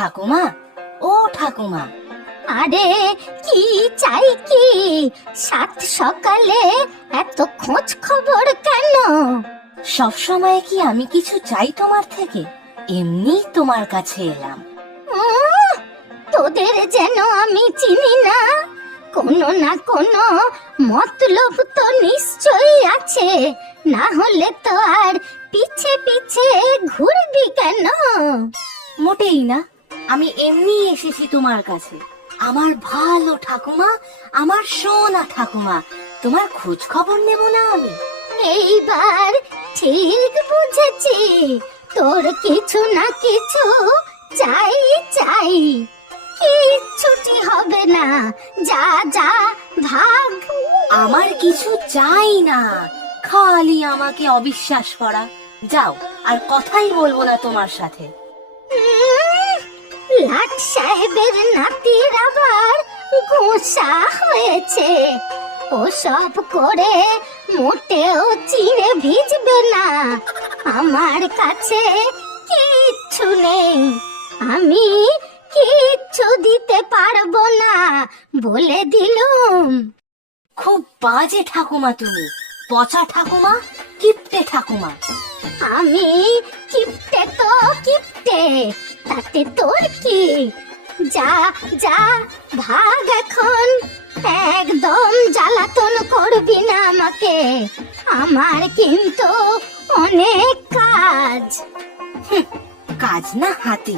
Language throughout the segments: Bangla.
ঠাকুমা, ও ঠাকুমা। আরে কি চাই কি? সাত সকালে এত খোঁজ খবর কেন? সব সময় কি আমি কিছু চাই তোমার থেকে? এমনি তোমার কাছে এলাম। তোদের যেন আমি চিনি না, কোনো না কোনো মতলব তো নিশ্চয়ই আছে, না হলে তো আর পিছে পিছে ঘুরবি কেন? মোটেই না, আমি এমনি এসেছি তোমার কাছে। আমার ভালো ঠাকুমা, আমার সোনা ঠাকুমা, তোমার খোঁজ খবর নেব না আমি? এইবার ঠিক বুঝেছি, তোর কিছু না কিছু চাই চাই। কিচ্ছুটি হবে না, যা যা ভাগ। আমার কিছু চাই না, খালি আমাকে অবিশ্বাস করা। যাও, আর কথাই বলবো না তোমার সাথে। লাট সাহেবের নাতির আবার গোসা হয়েছে, ওসব করে মোটেও চিড়ে ভিজবে না। আমার কাছে কিচ্ছু নেই, আমি কিচ্ছু দিতে পারবো না বলে দিলুম। খুব বাজে ঠাকুমা তুমি, পচা ঠাকুমা, কিপটে ঠাকুমা। আমি কিপটে তো কিপটে, তাতে তোর কি? যা যা ভাগ এখন, একদম জ্বালাতন করবি না আমাকে, আমার কিন্তু অনেক কাজ। কাজ না হাতি,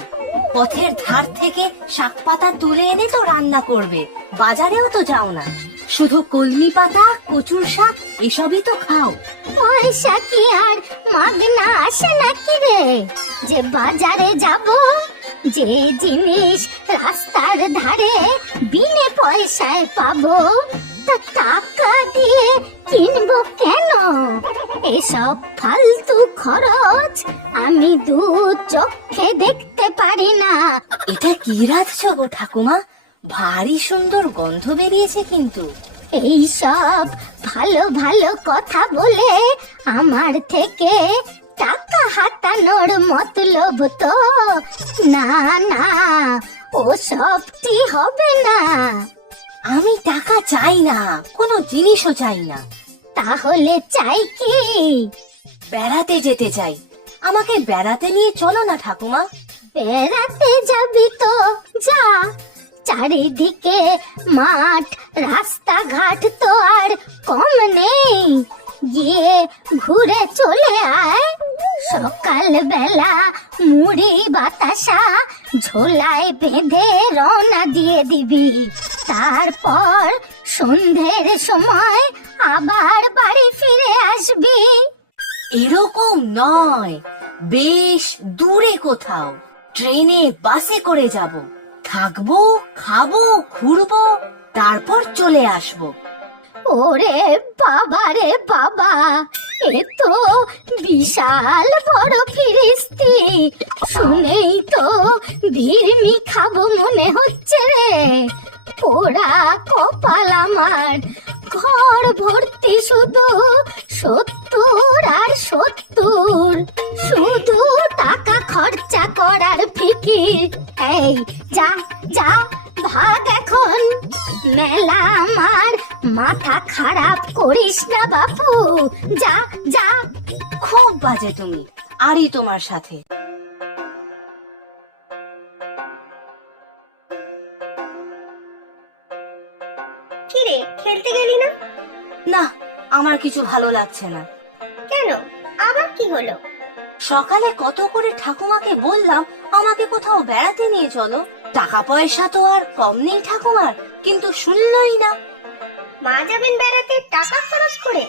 পথের ধার থেকে শাক পাতা তুলে এনে তো রান্না করবে, বাজারেও তো যাও না, শুধু কলমি পাতা, কচুর শাক এসবই তো খাও। পয়সা কি আর মাগনা আসে নাকি রে, যে বাজারে যাব? যে জিনিস রাস্তার ধারে বিনে পয়সায় পাবো, তা টাকা দিয়ে কিনবো কেন? এসব ফালতু খরচ আমি দু চোখে দেখতে পারি না। এটা কি রাঁধছো গো ঠাকুমা? ভারী সুন্দর গন্ধ বেরিয়েছে কিন্তু। এই সব ভালো ভালো কথা বলে আমার থেকে টাকা হাতানোর মতলব তো? না না, ও সবটি হবে না। আমি টাকা চাই না, কোনো জিনিসও চাই না। তাহলে চাই কি? বেড়াতে যেতে চাই, আমাকে বেড়াতে নিয়ে চলো না ঠাকুমা। বেড়াতে যাবি তো যা, চারিদিকে মাঠ রাস্তাঘাট তো আর কম নেই, গিয়ে ঘুরে চলে আয়। সকাল বেলা মুড়ি বাতাসা ঝোলায় বেঁধে রওনা দিয়ে দিবি, তারপর সন্ধ্যের সময় আবার বাড়ি ফিরে আসবি। এরকম নয়, বেশ দূরে কোথাও, ট্রেনে বাসে করে যাব, থাকবো, খাবো, ঘুরবো, তারপর চলে আসবো। ওরে বাবা রে বাবা, এ তো বিশাল বড় ফিরিস্তি, শুনেই তো বিড়মি খাবো মনে হচ্ছে রে। পোড়া কপাল আমার, ঘর ভর্তি শুধু 70 আর 70, শুধু টাকা খরচা করার ফিকির। এই যা যা ভাগ এখন, মেলা আমার মাথা খারাপ করিস না বাপু, যা যা। খুব বাজে তুমি, আরই তোমার সাথে। কিরে, খেলতে গেলি না? না, আমার কিছু ভালো লাগছে না। কেন, আবার কি হলো? সকালে কত করে ঠাকুমাকে বললাম আমাকে কোথাও বেড়াতে নিয়ে চলো, টাকা পয়সা তো আর কম নেই ঠাকুমার, কিন্তু শুনলই না। মা যাবেন বেড়াতে টাকা খরচ করে?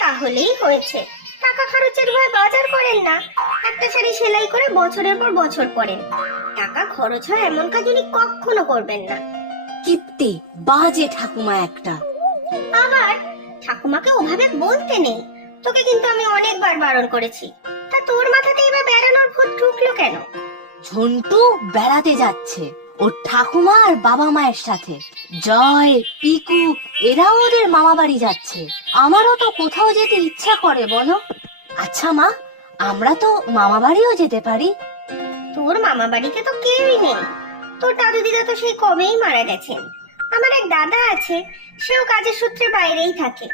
তাহলেই হয়েছে, টাকা খরচের ভয় বাজার করেন না, একটা শাড়ি সেলাই করে বছরের পর বছর পরেন। টাকা খরচ হয় এমন কাজ উনি কখনো করবেন না। কিপ্টে বাজে ঠাকুমা একটা। আবার ঠাকুমাকে ওভাবে বলতে নেই, তোকে কিন্তু আমি অনেকবার বারণ করেছি। তা তোর মাথাতে এবার বেড়ানোর ভূত ঢুকলো কেন? ঝন্টু বেড়াতে যাচ্ছে ওর ঠাকুমা আর বাবা মায়ের সাথে। জয়, পিকু এরাও ওদের মামা বাড়ি যাচ্ছে। আমারও তো কোথাও যেতে ইচ্ছা করে বলো। আচ্ছা মা, আমরা তো মামা বাড়িও যেতে পারি। তুই তোর মামা বাড়িতে তো কেউই নেই। তোর দাদু দিদা তো সেই কবেই মারা গেছেন। আমার এক দাদা আছে, সেও কাজের সূত্রে বাইরেই থাকে।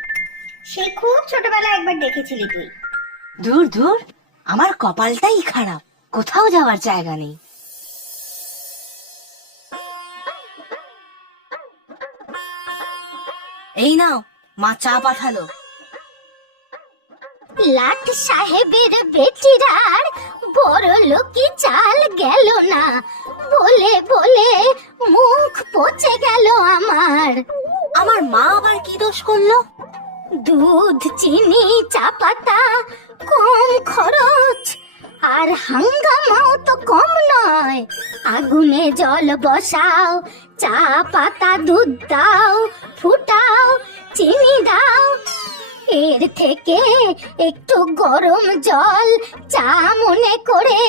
সেই খুব ছোটবেলায় একবার দেখেছিলি তুই। দূর দূর, আমার কপালটাই খারাপ, কোথাও যাওয়ার জায়গা নেই। এই নাও, মা চা পাঠালো। লাট সাহেবের বেটিরার বড় লোকি চাল গেল না, বলে বলে মুখ পচে গেল আমার। আমার মা আবার কি দোষ করলো? দুধ, চিনি, চা পাতা কম খরচ, আর হাঙ্গামাও তো কম নয়। আগুনে জল বসাও, চা পাতা দুধ দাও, ফুটাও, চিনি দাও। এর থেকে একটু গরম জল চা মনে করে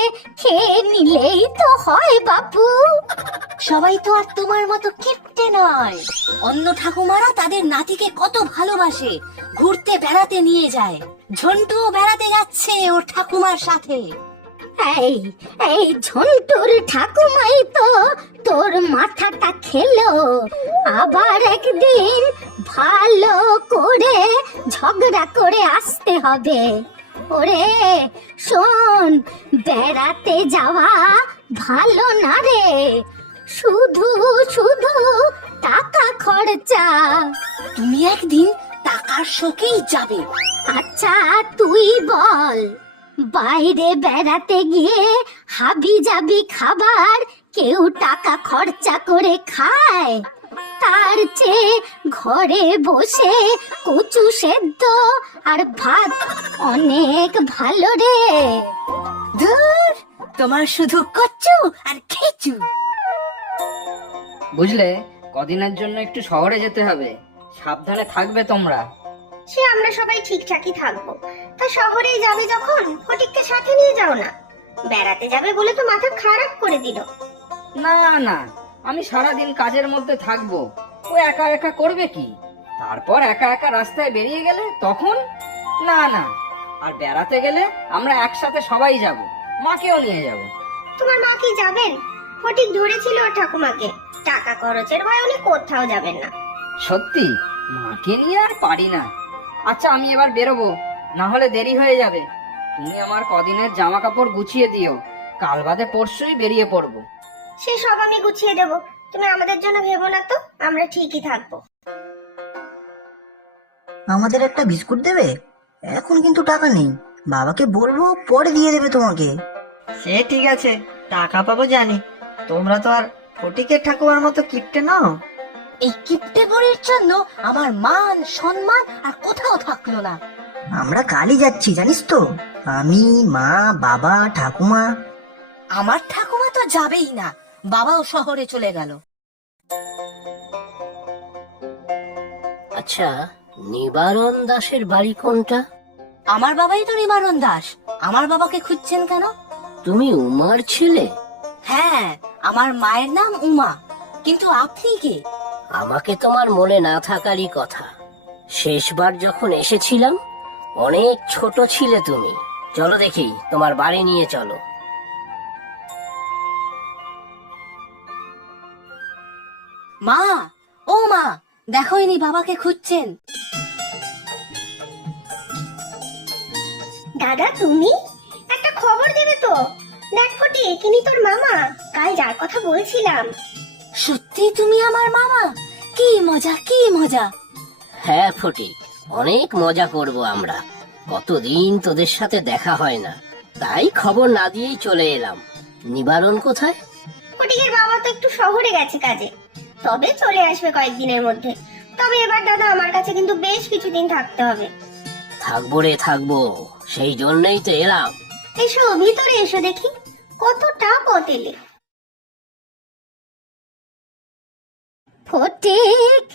খেয়ে নিলেই তো হয় বাপু। সবাই তো আর তোমার মতো কিপটে নয়। অন্য ঠাকুমারা তাদের নাতিকে কত ভালোবাসে, ঘুরতে বেড়াতে নিয়ে যায়। ঝন্টুও বেড়াতে যাচ্ছে ওর ঠাকুমার সাথে। এই এই ঝন্টুর ঠাকুমাই তো তোর মাথাটা খেলো। আবার একদিন ভালো করে ঝগড়া করে আসতে হবে। ওরে শোন, বেড়াতে যাওয়া ভালো না রে, শুধু শুধু টাকা খরচা। তুমি একদিন টাকার শোকেই যাবে। আচ্ছা তুই বল, বাইরে বেড়াতে গিয়ে হাবি জাবি খাবার কেউ টাকা খরচা করে খায়? তার চেয়ে ঘরে বসে কচু সেদ্ধ আর ভাত অনেক ভালো রে। দূর, তোমার শুধু কচ্চু আর খেচু। বুঝলে, কদিনের জন্য একটু শহরে যেতে হবে, সাবধানে থাকবে তোমরা। সে আমরা সবাই ঠিকঠাকই থাকবো। তা শহরেই যাবে যখন ফটিককে সাথে নিয়ে যাও না। বেড়াতে যাবে বলে তো মাথা খারাপ করে দিল। না না, আমি সারাদিন কাজের মধ্যে থাকবো, ও একা একা করবে কি? তারপর একা একা রাস্তায় বেরিয়ে গেলে তখন? না না, আর বেড়াতে গেলে আমরা একসাথে সবাই যাব, মাকেও নিয়ে যাব। তোমার মা কি যাবেন? ফটিক ধরেছিল ওর ঠাকুমাকে, টাকা খরচের ভয় উনি কোথাও যাবেন না। সত্যি মাকে নিয়ে আর পারি না। আচ্ছা আমি এবার বেরোবো, না হলে দেরি হয়ে যাবে। তুমি আমার কদিনের জামা কাপড় গুছিয়ে দিও, কাল বাদে পরশুই বেরিয়ে পড়বো। সে সব আমি গুছিয়ে দেব, তুমি আমাদের জন্য ভেবো না তো, আমরা ঠিকই থাকবো। আমাদের একটা বিস্কুট দেবে? এখন কিন্তু টাকা নেই, বাবাকে বলবো পরে দিয়ে দেবে তোমাকে। সে ঠিক আছে, টাকা পাবো জানি। তোমরা তো আর ফটিকের ঠাকুমার মতো কিপটে নাও। এই কিপটে বুড়ির জন্য আমার মান সম্মান আর কোথাও থাকলো না। আমরা কালই যাচ্ছি জানিস তো, আমি, মা, বাবা, ঠাকুমা। আমার ঠাকুমা তো যাবেই না, বাবাও শহরে চলে গেল। আচ্ছা, নিবারণ দাসের বাড়ি কোনটা? আমার বাবাই তো নিবারণ দাস। আমার বাবাকে খুঁজছেন কেন? তুমি উমার ছেলে? হ্যাঁ, আমার মায়ের নাম উমা। কিন্তু আপনি কে? আমাকে তোমার মনে না থাকারই কথা। শেষবার যখন এসেছিলাম অনেক ছোট ছিলে তুমি। চলো দেখি, তোমার বাড়ি নিয়ে চলো। মা, ও মা, দেখো ইনি বাবাকে খুঁজছেন। দাদা তুমি একটা খবর দেবে তো? দেখ ফটিক, ইনি তোর মামা, কাল যার কথা বলছিলাম। সত্যি তুমি আমার মামা? কি মজা, কি মজা। হ্যাঁ ফটিক, অনেক মজা করব আমরা। কতদিন তোদের সাথে দেখা হয় না, তাই খবর না দিয়েই চলে এলাম। নিবারণ কোথায়? ফটিকের বাবা তো একটু শহরে গেছে কাজে, তবে চলে আসবে কয়েকদিনের মধ্যে। তবে এবার দাদা আমার কাছে কিন্তু বেশ কিছুদিন থাকতে হবে। থাকবো রে থাকবো, সেই জন্যই তো এলাম। এসো ভিতরে এসো, দেখি কতটা পথ এলে। ফটিক,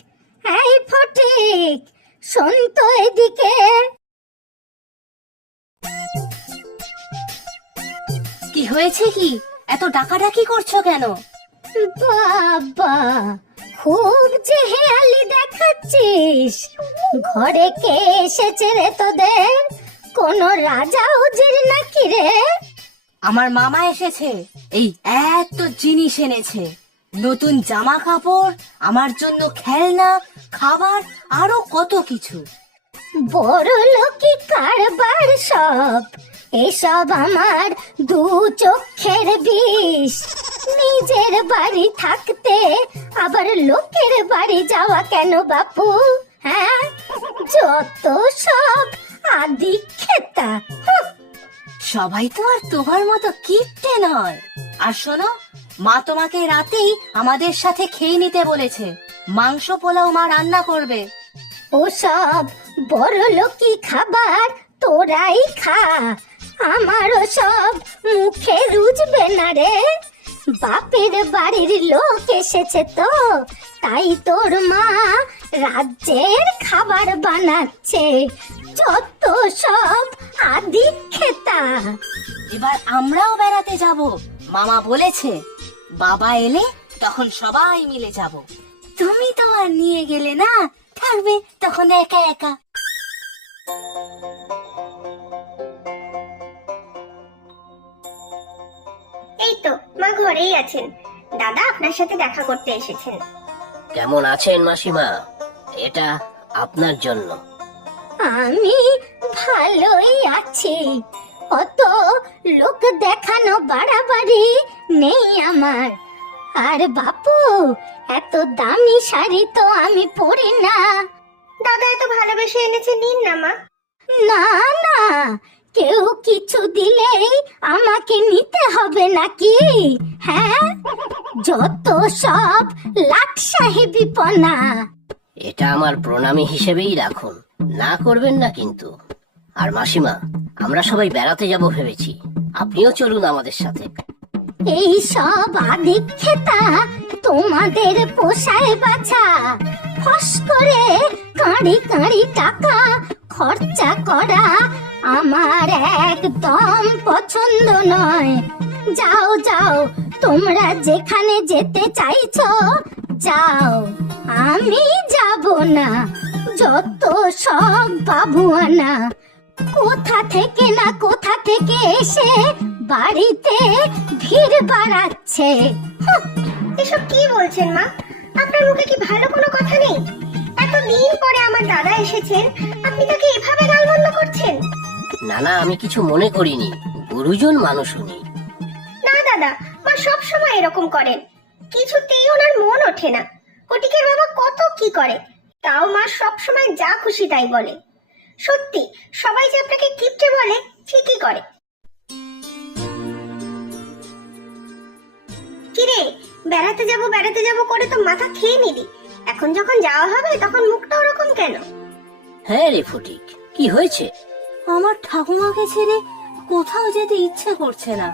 এই ফটিক, শোন তো এদিকে। কি হয়েছে কি? এত ডাকাডাকি করছো কেন? বাবা, খুব যে হেয়ালি দেখাচ্ছিস। ঘরে কে এসেছে রে তোদের? কোন রাজা উজির নাকি রে? আমার মামা এসেছে, এই এত জিনিস এনেছে, নতুন জামা কাপড়, আমার জন্য খেলনা, খাবার, আরো কত কিছু। বড় লোকি কারবার সব, এসব আমার দু চোখের বিষ। নিজের বাড়ি থাকতে আবার লোকের বাড়ি যাওয়া কেন বাপু? হ্যাঁ, যত সব আদিক্ষেতা। সবাই তো আর তোমার মতো কিপটে নয়। আর শোনো, মা তোমাকে রাতেই আমাদের সাথে খেয়ে নিতে বলেছে। মাংস পোলাও মা রান্না করবে। ওসব বড় লোকি খাবার তোরাই খা, আমারও সব মুখে রুজবে না রে। বাপের বাড়ির লোক এসেছে তো, তাই তোর মা রাজ্যের খাবার বানাচ্ছে। যত সব আদিক্ষেতা। এবার আমরাও বেড়াতে যাব, মামা বলেছে। বাবা এলে তখন সবাই মিলে যাব। তুমি তো আর নিয়ে গেলে না, থাকবে তখন একা একা। এই তো মা ঘরেই আছেন। দাদা আপনার সাথে দেখা করতে এসেছেন। কেমন আছেন মাসিমা? এটা আপনার জন্য। আমি ভালোই আছি, অত লোক দেখানো বাড়াবাড়ি নেই আমার। আর বাপু, এত দামি শাড়ি তো আমি পরি না। দাদা এত ভালোবেসে এনেছে, নিন না মা। না না, কেউ কিছু দিলেই আমাকে নিতে হবে নাকি? হ্যাঁ, যত সব লাট সাহেবিপনা। এটা আমার প্রণামী হিসেবেই রাখুন, না করবেন না কিন্তু। আর মাসিমা, আমরা সবাই বেড়াতে যাব ভেবেছি, আপনিও চলুন আমাদের সাথে। এই সব আদিক্ষেতা তোমাদের পোষায় বাছা? ফস করে কাঁড়ি কাঁড়ি টাকা খরচা করা আমার একদম পছন্দ নয়। যাও যাও, তোমরা যেখানে যেতে চাইছো যাও, আমি যাব না। যত সব বাবুয়ানা, কোথা থেকে না কোথা থেকে এসে বাড়িতে ভিড় বাড়াচ্ছে। এসব কি বলছেন মা? আপনার মুখে কি ভালো কোনো কথা নেই? এতদিন পরে আমার দাদা এসেছেন, আপনি তাকে এভাবে গালমন্দ করছেন? না না, আমি কিছু মনে করিনি, গুরুজন মানুষ উনি। না দাদা, মা সব সময় এরকম করেন, কিছুতেই ওনার মন ওঠে না। কোটিকের বাবা কত কি করে, তাও মা সব সময় যা খুশি তাই বলে। সত্যি, সবাই যে আপনাকে কিপটে বলে ঠিকই করে। কিরে, বেড়াতে যাব করে তো মাথা খেয়ে নিলি। এখন যখন যাওয়া হবে তখন মুখটা ওরকম কেন? হ্যাঁ রে ফটিক, কি হয়েছে? আমার ঠাকুমাকে ছেড়ে কোথাও যেতে ইচ্ছে করছে না।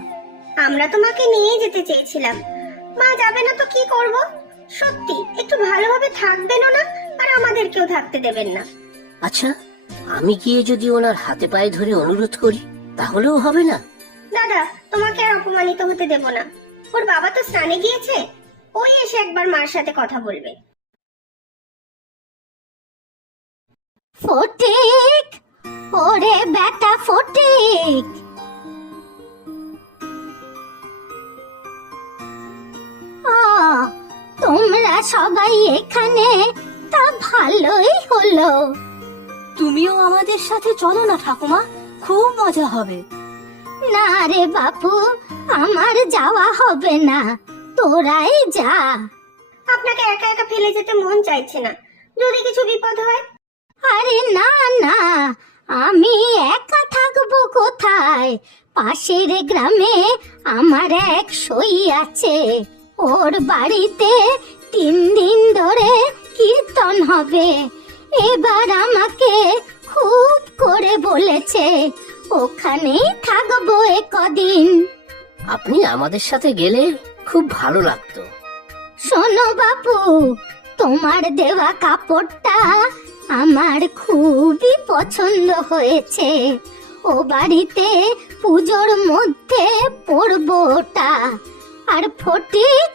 আমরা তো মাকে নিয়ে যেতে চেয়েছিলাম, মা যাবে না তো কি করব? সত্যি একটু ভালোভাবে থাকবেনও না, আর আমাদেরকেও থাকতে দেবেন না। আচ্ছা, আমি গিয়ে যদি ওনার হাতে পায়ে ধরে অনুরোধ করি, তাহলেও হবে না? দাদা, তোমাকে আর অপমানিত হতে দেব না। ওর বাবা তো স্নানে গিয়েছে, ওই এসে একবার মার সাথে কথা বলবে। ফটিক, ওরে বেটা ফটিক, তোমরা সবাই এখানে, তা ভালোই হলো। তুমিও আমাদের সাথে চলো না ঠাকুমা, খুব মজা হবে। না রে বাপু, আমার যাওয়া হবে না, তোরাই যা। আপনাকে একা একা ফেলে যেতে মন চাইছে না, যদি কিছু বিপদ হয়। আরে না না, আমি একা থাকবো কোথায়? পাশের গ্রামে আমার এক সই আছে, ওর বাড়িতে 3 দিন ধরে কীর্তন হবে। এবার আমাকে খুব করে বলেছে ওখানেই থাকবো কদিন। আপনি আমাদের সাথে গেলে খুব ভালো লাগতো। শোনো বাপু, তোমার দেওয়া কাপড়টা আমার খুবই পছন্দ হয়েছে। ও বাড়িতে পুজোর মধ্যে পরবো ওটা। আর ফটিক,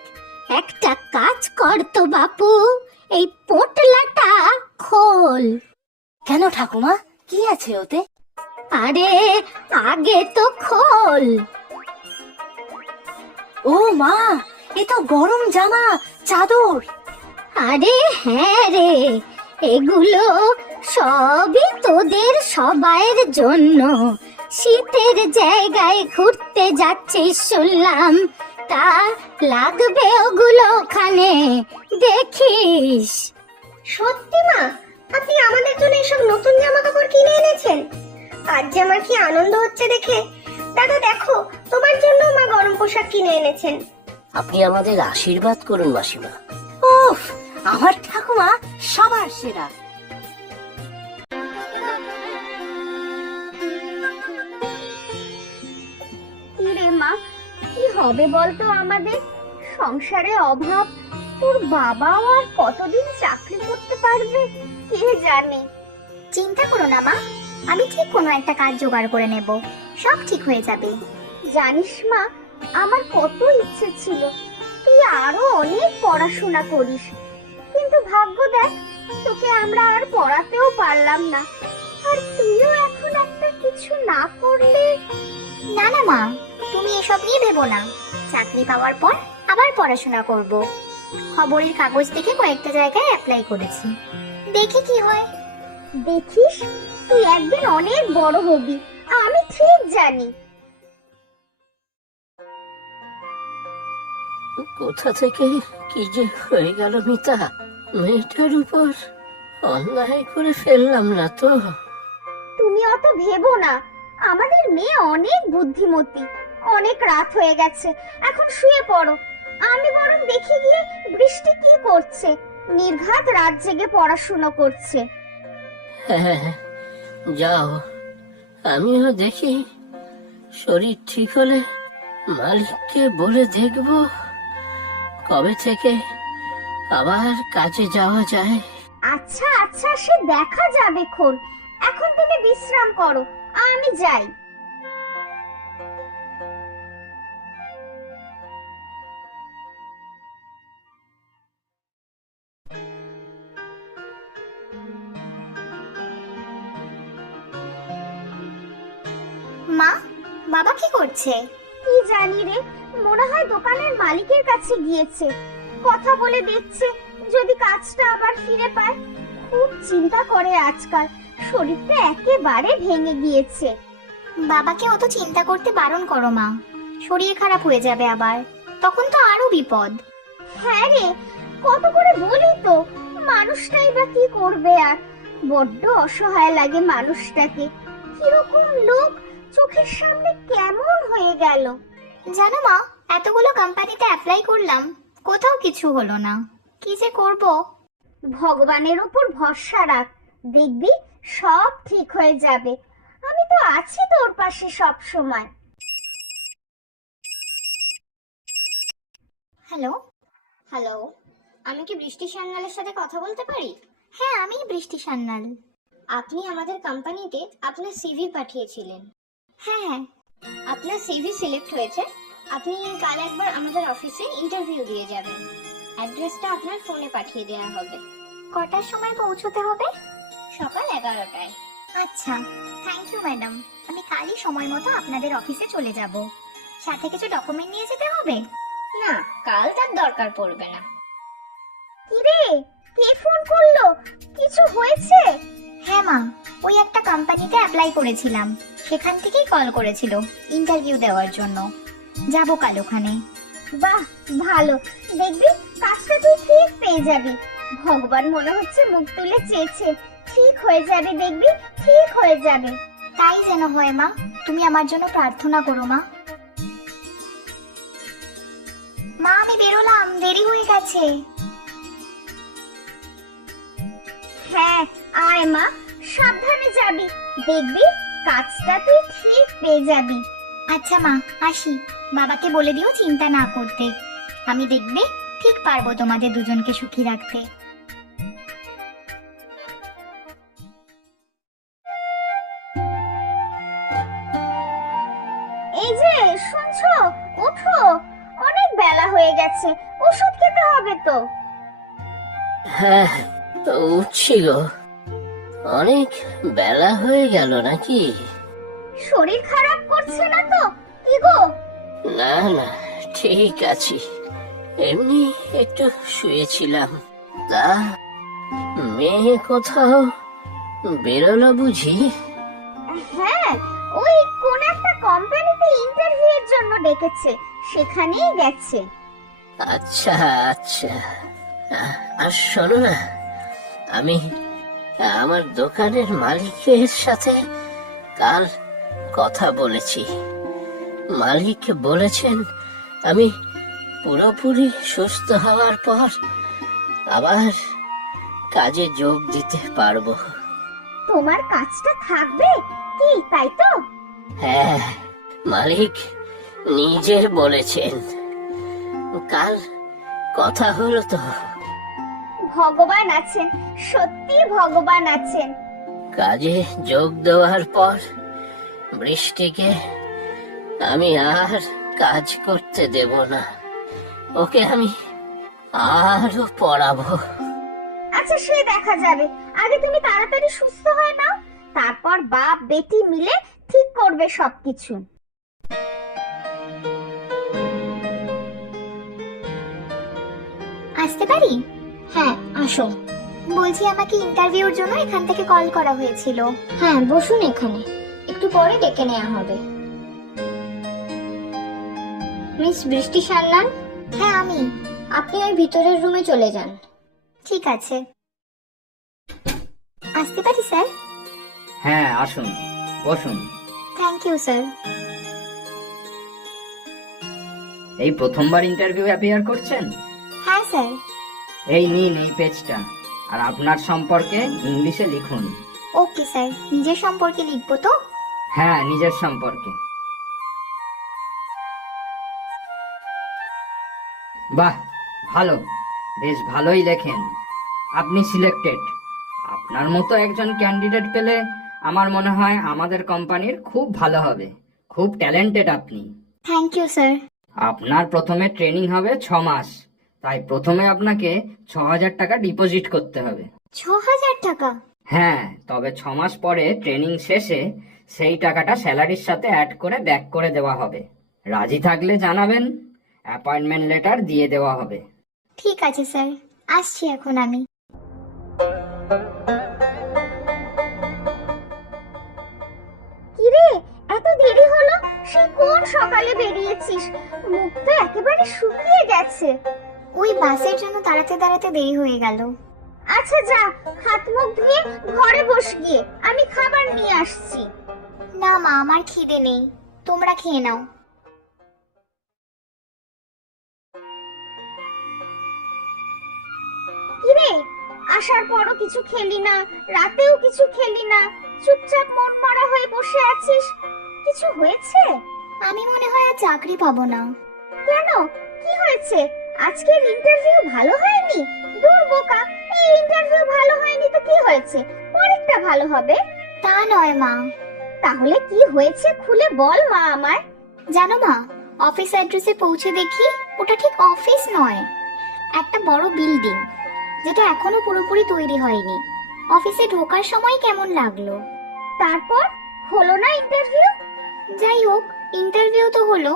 একটা কাজ করতো বাপু, এই পোটলাটা খোল। কেন ঠাকুমা, কি আছে ওতে? আরে আগে তো খোল। ও মা, এ তো গরম জামা, চাদর। আরে হ্যাঁ রে, এগুলো সবই তোদের সবাইয়ের জন্য। শীতের জায়গায় ঘুরতে যাচ্ছিস শুনলাম, তা লাগবে ওগুলো ওখানে, দেখিস। সত্যি মা, আপনি আমাদের জন্য এসব নতুন জামা কাপড় কিনে এনেছেন? আজ যে আমার কি আনন্দ হচ্ছে দেখে। দাদা দেখো, তোমার জন্য মা গরম পোশাক কিনে এনেছেন। আপনি আমাদের আশীর্বাদ করুন মাসিমা। উফ, আমার ঠাকুমা সবার সেরা। কি রে মা, কি হবে বলতো আমাদের? সংসারে অভাব, তোর বাবাও আর কতদিন চাকরি করতে পারবে কে জানে। চিন্তা করো না মা, আমি ঠিক কোনো একটা কাজ জোগাড় করে নেব, সব ঠিক হয়ে যাবে। জানিস মা, আমার কত ইচ্ছে ছিল তুই আরো অনেক পড়াশোনা করিস, কিন্তু ভাগ্য দেখ, তোকে আমরা আর পড়াতেও পারলাম না। আর তুইও এখন একটা কিছু না করলে। না না মা, তুমি এসব নিয়ে ভেবো না। চাকরি পাওয়ার পর আবার পড়াশোনা করব। খবরের কাগজ থেকে কয়েকটা জায়গায় অ্যাপ্লাই করেছি, দেখি কি হয়। দেখিস, তুই একদিন অনেক বড় হবি, আমি ঠিক জানি। কোথা থেকে কি যে হয়ে গেল মিতা, মেয়েটার উপর অন্যায় করে ফেললাম না তো? তুমি অত ভেবো না, আমাদের মেয়ে অনেক বুদ্ধিমতী। অনেক রাত হয়ে গেছে, এখন শুয়ে পড়ো। আমি বরং দেখে গিয়ে বৃষ্টি কি করছে। নির্ঘাত রাত জেগে পড়াশুনো করছে। হ্যাঁ, যাও, আমিও দেখি। শরীর ঠিক হলে মালিককে বলে দেখব কবে থেকে আবার কাজে যাওয়া যায়। আচ্ছা আচ্ছা, সে দেখা যাবে খন। এখন তুমি বিশ্রাম করো, আমি যাই। মা, বাবা কি করছে? কি জানি রে, মনে হয় দোকানের মালিকের কাছে গিয়েছে। কথা বলে দেখছে যদি কাজটা আবার ফিরে পায়। খুব চিন্তা করে আজকাল, শরীরটা একেবারে ভেঙে গিয়েছে। বাবাকে অত চিন্তা করতে বারণ করো মা, শরীর খারাপ হয়ে যাবে আবার, তখন তো আরো বিপদ। হ্যাঁ রে, কত করে বলি তো, মানুষটাই বা কি করবে আর। বড্ড অসহায় লাগে মানুষটাকে। কিরকম লোক চোখের সামনে কেমন হয়ে গেল। জানো মা, এতগুলো কোম্পানিতে অ্যাপ্লাই করলাম, কোথাও কিছু হলো না। কি যে করব। ভগবানের উপর ভরসা রাখ, দেখবি সব ঠিক হয়ে যাবে। আমি তো আছি তোর পাশে সব সময়। হ্যালো হ্যালো, আমি কি বৃষ্টি সান্যালের সাথে কথা বলতে পারি? হ্যাঁ, আমি বৃষ্টি সান্যাল। আপনি আমাদের কোম্পানিতে আপনার সিভি পাঠিয়েছিলেন। হ্যাঁ হ্যাঁ, আপনার সিভি সিলেক্ট হয়েছে। আপনি কাল একবার আমাদের অফিসে ইন্টারভিউ দিয়ে যাবেন। অ্যাড্রেসটা আপনার ফোনে পাঠিয়ে দেওয়া হবে। কটার সময় পৌঁছতে হবে? সকাল 11টায়। আচ্ছা, থ্যাংক ইউ ম্যাডাম। আমি কালই সময় মতো আপনাদের অফিসে চলে যাব। সাথে কিছু ডকুমেন্ট নিয়ে যেতে হবে? না, কাল তার দরকার পড়বে না। কিরে, কে ফোন করলো? কিছু হয়েছে? হ্যাঁ মা, ওই একটা কোম্পানিতে অ্যাপ্লাই করেছিলাম, সেখান থেকেই কল করেছিল ইন্টারভিউ দেওয়ার জন্য। যাব কাল ওখানে। বাহ, ভালো। দেখবি কাজটা তুই ঠিক পেয়ে যাবি। ভগবান মনে হচ্ছে মুখ তুলে চেয়েছে। ঠিক হয়ে যাবে, দেখবি ঠিক হয়ে যাবে। তাই যেন হয় মা, তুমি আমার জন্য প্রার্থনা করো মা। মা, আমি বেরোলাম, দেরি হয়ে গেছে। হ্যাঁ, আয় মা, সাবধানে যাবি। দেখবি কাজটা তুই ঠিক পেয়ে যাবি। আচ্ছা মা, আসি। বাবাকে বলে দিও চিন্তা না করতে। আমি দেখবে ঠিক পারবো তোমাদের দুজনকে সুখী রাখতে। এই যে শুনছো, ওঠো, অনেক বেলা হয়ে গেছে, ওষুধ খেতে হবে তো। হ্যাঁ, উঠছি গো। অনেক বেলা হয়ে গেল নাকি? শরীর খারাপ করছে না তো? কি গো? না না, ঠিক আছি, এমনি একটু শুয়েছিলাম। তা মেয়ে কোথাও বেরোলো বুঝি? হ্যাঁ, ওই কোন একটা কোম্পানিতে ইন্টারভিউ এর জন্য ডেকেছে, সেখানেই গেছে। আচ্ছা আচ্ছা, আর শোনো না, আমি আমার দোকানের মালিকের সাথে কাল কথা বলেছি। মালিক বলেছেন আমি পুরোপুরি সুস্থ হওয়ার পর আবার কাজে যোগ দিতে পারবো। তোমার কাজটা থাকবে কি, তাই তো? হ্যাঁ, মালিক নিজে বলেছেন। কাল কথা হলো তো। ভগবান আছেন, সত্যি ভগবান আছেন। কাজে যোগ দেওয়ার পর বৃষ্টিকে আমি আর কাজ করতে দেব না। ওকে আমি আরো পড়াবো। আচ্ছা, সে দেখা যাবে, আগে তুমি তাড়াতাড়ি সুস্থ হয়ে নাও, তারপর বাপ বেটি মিলে ঠিক করবে সবকিছু। আসতে পারি? হ্যাঁ, আসো। বলছি, আমাকে ইন্টারভিউর জন্য এখান থেকে কল করা হয়েছিল। হ্যাঁ, বসুন এখানে, একটু পরে ডেকে নেওয়া হবে। মিস বৃষ্টি সান্যাল? হ্যাঁ, আমি। আপনি ওই ভিতরের রুমে চলে যান। ঠিক আছে। আসতে পারি স্যার? হ্যাঁ, আসুন, বসুন। Thank you sir. এই প্রথমবার ইন্টারভিউ অ্যাপিয়ার করছেন? হ্যাঁ স্যার। এই নিন এই পেজটা, আর আপনার সম্পর্কে ইংলিশে লিখুন। ওকে স্যার, নিজের সম্পর্কে লিখবো তো? হ্যাঁ, নিজের সম্পর্কে। বাহ, ভালো, বেশ ভালোই লেখেন। আপনি সিলেক্টেড। আপনার মতো একজন ক্যান্ডিডেট পেলে আমার মনে হয় আমাদের কোম্পানির খুব ভালো হবে। খুব ট্যালেন্টেড আপনি। Thank you sir. আপনার প্রথমে ট্রেনিং হবে 6 মাস, তাই প্রথমে আপনাকে 6,000 টাকা ডিপোজিট করতে হবে। 6,000 টাকা? হ্যাঁ, তবে 6 মাস পরে ট্রেনিং শেষে সেই টাকাটা স্যালারির সাথে অ্যাড করে ব্যাক করে দেওয়া হবে। রাজি থাকলে জানাবেন, অ্যাপয়েন্টমেন্ট লেটার দিয়ে দেওয়া হবে। ঠিক আছে স্যার, আসছি এখন আমি। কিরে, এত দেরি হলো? সে কোন সকালে বেরিয়েছিস, মুখ তো একেবারে শুকিয়ে গেছে। ওই বাসের জন্য দাঁড়াতে দাঁড়াতে দেরি হয়ে গেল। আচ্ছা যা, হাত মুখ ধুয়ে ঘরে বস গিয়ে, আমি খাবার নিয়ে আসছি। না মা, আমার খিদে নেই, তোমরা খেয়ে নাও। কিরে, আসার পরও কিছু খেলি না, রাতেও কিছু খেলি না, চুপচাপ মন মরা হয়ে বসে আছিস, কিছু হয়েছে? আমি মনে হয় আর চাকরি পাবো না। কেন, কি হয়েছে? আজকের ইন্টারভিউ ভালো হয়নি? দূর বোকা, এই ইন্টারভিউ ভালো হয়নি তো কি হয়েছে, পরেরটা ভালো হবে। তা নয় মা। তাহলে কি হয়েছে খুলে বল মা আমায়। জানো মা, অফিস অ্যাড্রেসে পৌঁছে দেখি ওটা ঠিক অফিস নয়, একটা বড় বিল্ডিং, যেটা এখনো পুরোপুরি তৈরি হয়নি। অফিসে ঢোকার সময় কেমন লাগলো। তারপর হলো না ইন্টারভিউ? যাই হোক, ইন্টারভিউ তো হলো,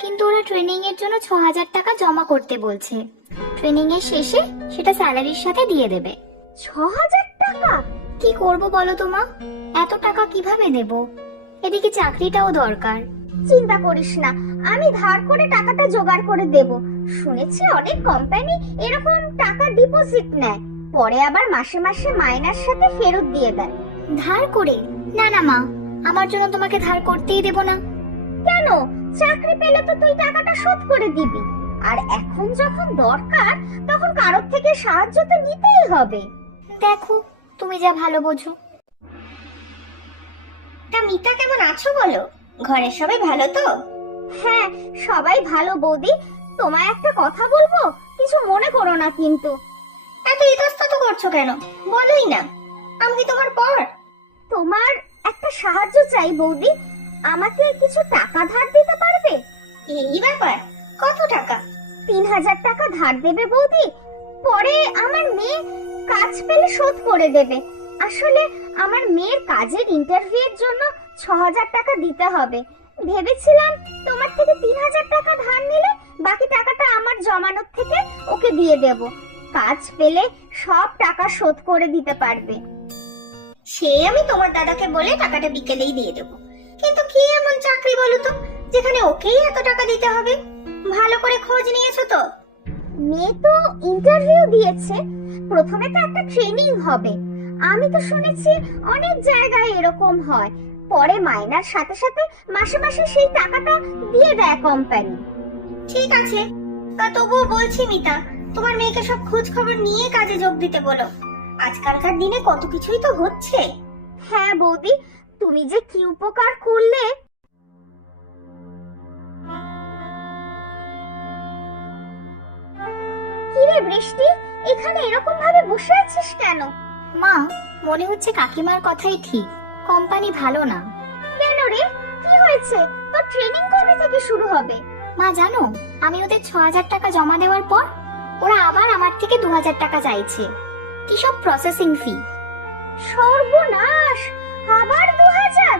কিন্তু ওরা ট্রেনিং এর জন্য 6,000 টাকা জমা করতে বলছে। ট্রেনিং এর শেষে সেটা স্যালারির সাথে দিয়ে দেবে। 6,000 টাকা? কি করব বলো তো মা, এত টাকা কিভাবে দেব? এদিকে চাকরিটাও দরকার। চিন্তা করিস না, আমি ধার করে টাকাটা জোগাড় করে দেব। শুনেছি অনেক কোম্পানি এরকম টাকা ডিপোজিট নেয়, পরে আবার মাসে মাসে মাইনার সাথে ফেরত দিয়ে দেয়। ধার করে? না না মা, আমার জন্য তোমাকে ধার করতেই দেব না। কেন? চাকরি পেলে তো তুই টাকাটা শোধ করে দিবি, আর এখন যখন দরকার তখন কারোর থেকে সাহায্য তো নিতেই হবে। দেখো, তুমি যা ভালো বোঝো। তা মিতা কেমন আছো বলো? ঘরের সবাই ভালো তো? হ্যাঁ, সবাই ভালো বৌদি। তোমায় একটা কথা বলবো, কিছু মনে করো না কিন্তু। এত ইতস্তত করছো কেন, বলোই না, আমি কি তোমার পর? তোমার একটা সাহায্য চাই বৌদি, আমাকে কিছু টাকা ধার দিতে পারবে? এই ব্যাপার, কত টাকা? 3,000 টাকা ধার দেবে বৌদি, পরে আমার মেয়ে কাজ পেলে শোধ করে দেবে। আসলে আমার মেয়ের কাজের ইন্টারভিউ এর জন্য 6,000 টাকা দিতে হবে। ভেবেছিলাম তোমার থেকে 3,000 টাকা ধার নিলে বাকি টাকাটা আমার জমানোর থেকে ওকে দিয়ে দেব। কাজ পেলে সব টাকা শোধ করে দিতে পারবে। সে আমি তোমার দাদাকে বলে টাকাটা বিকেলেই দিয়ে দেবো, কিন্তু কি এমন চাকরি বলো তো যেখানে ওকেই এত টাকা দিতে হবে? ভালো করে খোঁজ নিয়েছো তো? মেয়ে তো ইন্টারভিউ দিয়েছে, প্রথমে তো একটা ট্রেনিং হবে। আমি তো শুনেছি অনেক জায়গায় এরকম হয়, পরে মাইনার সাথে সাথে মাসে মাসে সেই টাকাটা দিয়ে দেয় কোম্পানি। ঠিক আছে, তা তবুও বলছি মিতা, তোমার মেয়েকে সব খোঁজ খবর নিয়ে কাজে যোগ দিতে বলো। আজকালকার দিনে কত কিছুই তো হচ্ছে। হ্যাঁ বৌদি, তুমি যে কি উপকার করলে। কিরে বৃষ্টি, এখানে এরকম ভাবে বসে আছিস কেন? মা, মনে হচ্ছে কাকিমার কথাই ঠিক, কোম্পানি ভালো না। কেন রে, কি হয়েছে? তোর ট্রেনিং কবে থেকে শুরু হবে? মা জানো, আমি ওদের 6,000 টাকা জমা দেওয়ার পর ওরা আবার আমার থেকে 2,000 টাকা চাইছে। কি সব প্রসেসিং ফি! সর্বনাশ, আবার 2,000!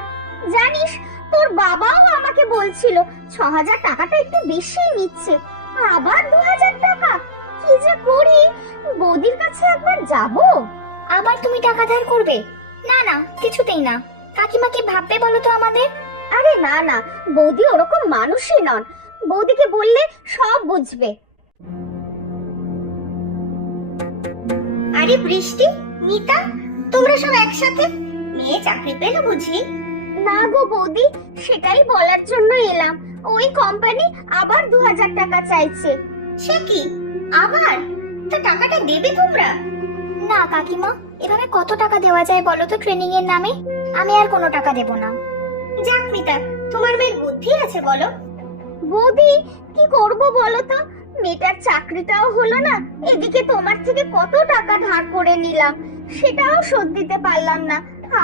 জানিস, তোর বাবাও আমাকে বলছিল 6,000 টাকাটা একটু বেশি নিচ্ছে, আবার 2,000 টাকা! কি যে করি, বৌদির কাছে একবার যাব। আবার তুমি টাকা ধার করবে? না না, কিছুতেই না। কাকিমা কি ভাববে বলো তো আমাদের? আরে না না, বৌদি ওরকম মানুষই নন, বৌদিকে বললে সব বুঝবে। আরে বৃষ্টি, মিতা, তোমরা সব একসাথে? মেয়ে চাকরি পেলো বুঝি? না গো বৌদি, সেটাই বলার জন্য এলাম। ওই কোম্পানি আবার 2,000 টাকা চাইছে। সে কি, আবার? তো টাকাটা দেবে তোমরা? না কাকিমা, এভাবে কত টাকা দেওয়া যায় বলো তো ট্রেনিং এর নামে? আমি আর কোনো টাকা দেব না। যাক মিতা, তোমার মেয়ের বুদ্ধি আছে বলো। বৌদি, কি করব বলো তো? মেয়েটার চাকরিটাও হলো না, এদিকে তোমার থেকে কত টাকা ধার করে নিলাম, সেটাও শোধ দিতে পারলাম না।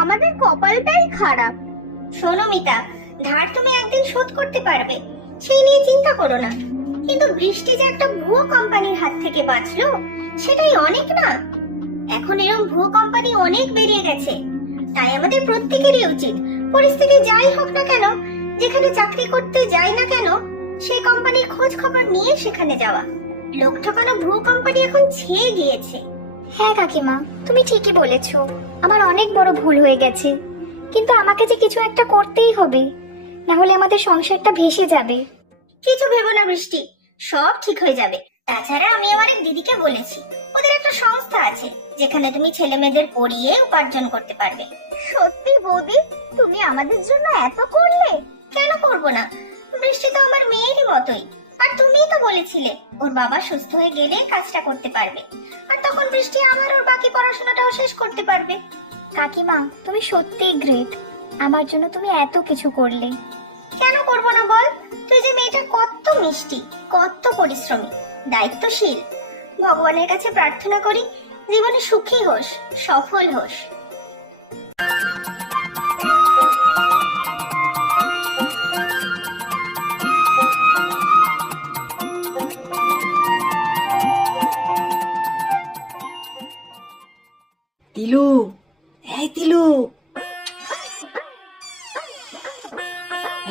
আমাদের কপালটাই খারাপ। শোনো মিতা, ধার তুমি একদিন শোধ করতে পারবে, সেই নিয়ে চিন্তা করো না। কিন্তু বৃষ্টি যে একটা ভুয়ো কোম্পানির হাত থেকে বাঁচলো, সেটাই অনেক না? এখন এরকম ভুয়ো কোম্পানি অনেক বেরিয়ে গেছে, তাই আমাদের প্রত্যেকেরই উচিত পরিস্থিতি যাই হোক না কেন, যেখানে চাকরি করতে যাই না কেন, সেই কোম্পানির খোঁজ খবর নিয়ে সেখানে যাওয়া। লোক ঠকানো ভুয়ো কোম্পানি এখন ছেয়ে গিয়েছে। হ্যাঁ কাকিমা, তুমি ঠিকই বলেছো, আমার অনেক বড় ভুল হয়ে গেছে। কিন্তু আমাকে যে কিছু একটা করতেই হবে, না হলে আমাদের সংসারটা ভেসে যাবে। কিছু ভেবো না বৃষ্টি, সব ঠিক হয়ে যাবে। তাছাড়া আমি আমার এক দিদিকে বলেছি, ওদের একটা সংস্থা আছে যেখানে তুমি ছেলে মেয়েদের পড়িয়ে উপার্জন করতে পারবে। সত্যি বৌদি, তুমি আমাদের জন্য এত করলে। কেন করব না? বৃষ্টি তো আমার মেয়েরই মতোই। আর তুমিই তো বলেছিলে ওর বাবা সুস্থ হয়ে গেলে কাজটা করতে পারবে, আর তখন বৃষ্টি আবার ওর বাকি পড়াশোনাটাও শেষ করতে পারবে। কাকিমা, তুমি সত্যিই গ্রেট, আমার জন্য তুমি এত কিছু করলে। কেন করব না বল? তুই যে মেয়েটা কত মিষ্টি, কত পরিশ্রমী, দায়িত্বশীল। ভগবানের কাছে প্রার্থনা করি জীবনে সুখী হোস, সফল হোস। তিলু, এই তিলু,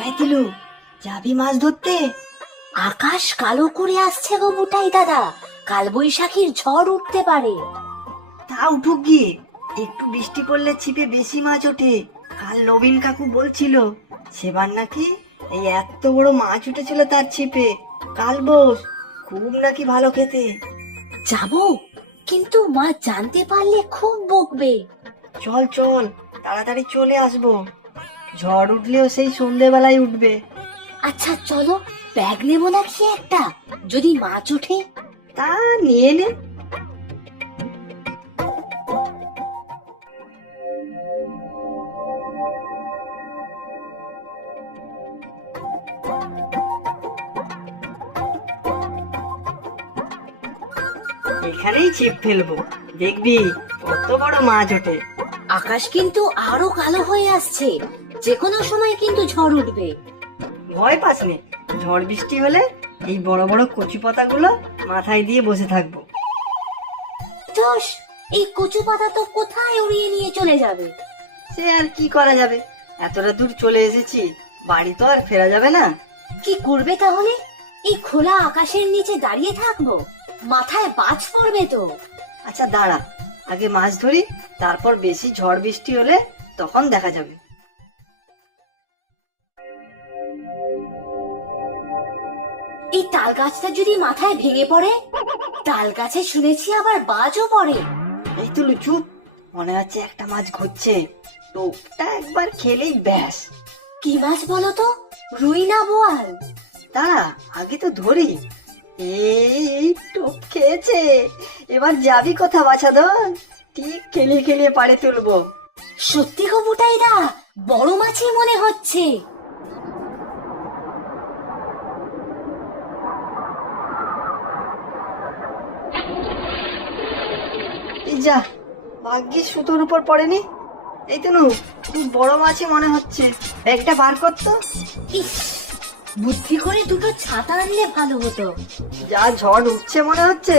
এই তিলু, যাবি মাছ ধরতে? আকাশ কালো করে আসছে গো বুটাই দাদা, কাল বৈশাখীর ঝড় উঠতে পারে। তা উঠুক গিয়ে, একটু বৃষ্টি পড়লে ছিপে বেশি মাছ ওঠে। কাল নবীন কাকু বলছিল সেবার নাকি এই এত বড় মাছ উঠেছিল তার ছিপে। কাল বোস, খুব নাকি ভালো খেতে। যাবো, কিন্তু মা জানতে পারলে খুব বকবে। চল চল, তাড়াতাড়ি চলে আসবো। ঝড় উঠলেও সেই সন্ধেবেলায় উঠবে। আচ্ছা চলো, ব্যাগ নেবো নাকি একটা, যদি মাছ ওঠে? তা নিয়ে নে। এখানেই ছিপ ফেলবো, দেখবি কত বড় মাছ ওঠে। আকাশ কিন্তু আরো কালো হয়ে আসছে, যে কোনো সময় কিন্তু ঝড় উঠবে। ভয় পাস নে, ঝড় বৃষ্টি হলে এই বড় বড় কচু পাতাগুলো মাথায় দিয়ে বসে থাকবো। দোষ, এই কচু পাতা তো কোথায় উড়িয়ে নিয়ে চলে যাবে। সে আর কি করা যাবে, এতটা দূর চলে এসেছি, বাড়ি তো আর ফেরা যাবে না। কি করবে তাহলে? এই খোলা আকাশের নিচে দাঁড়িয়ে থাকবো? মাথায় বাজ পড়বে তো। আচ্ছা দাঁড়া, আগে মাছ ধরি, তারপর বেশি ঝড় বৃষ্টি হলে তখন দেখা যাবে। এই তাল গাছটা যদি মাথায় ভেঙে পড়ে? তাল গাছে শুনেছি আবার বাজও পড়ে। এই তো লুচু, মনে হচ্ছে একটা মাছ ঘুরছে, টোপটা একবার খেলেই ব্যাস। কি মাছ বলো তো? রুই না বোয়াল? দাঁড়া, আগে তো ধরি। এই টোপ খেয়েছে, এবার যাবি কোথা বাছাধন? ঠিক খেলিয়ে খেলিয়ে পাড়ে তুলবো। সত্যি গো বুটাইদা, বড় মাছই মনে হচ্ছে। এই যা, ভাগ্যিস সুতোর উপর পড়েনি। এই তো নু, খুব বড় মাছই মনে হচ্ছে। ব্যাগটা বার করতো। ইস, বুদ্ধি করে দুটো ছাতা আনলে ভালো হতো। যা ঝড় উঠছে মনে হচ্ছে,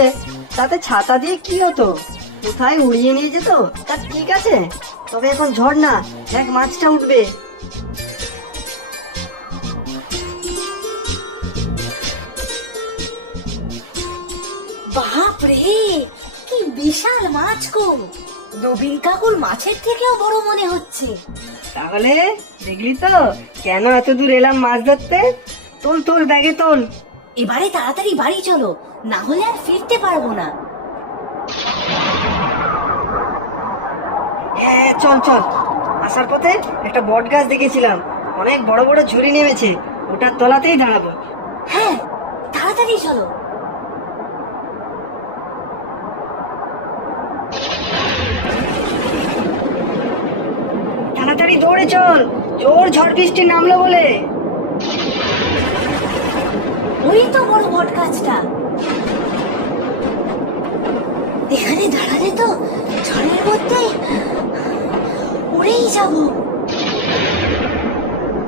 তাতে ছাতা দিয়ে কি হতো? কোথায় উড়িয়ে নিয়ে যেত তা ঠিক আছে, তবে এখন ঝড় না, দেখ মাছটা উঠবে। বাপ রে, কি বিশাল মাছ গো! নবীন কাকুর মাছের থেকেও বড় মনে হচ্ছে। তাহলে দেখলি তো কেন এত দূর এলাম মাছ ধরতে। তোল তোল, ব্যাগে তোল। এবারে তাড়াতাড়ি বাড়ি চলো, না হলে আর ফিরতে পারবো না। হ্যাঁ চল চল। আসার পথে একটা বট গাছ দেখেছিলাম, অনেক বড় বড় ঝুড়ি নেমেছে, ওটার তলাতেই দাঁড়াবো। হ্যাঁ, তাড়াতাড়ি চলো। তাড়াতাড়ি দৌড়ে চল, জোর ঝড় বৃষ্টি নামলো বলে। ওই তো বড় বট গাছটা। এখানে দাঁড়ালে তো ঝড়ের মধ্যে উড়েই যাব।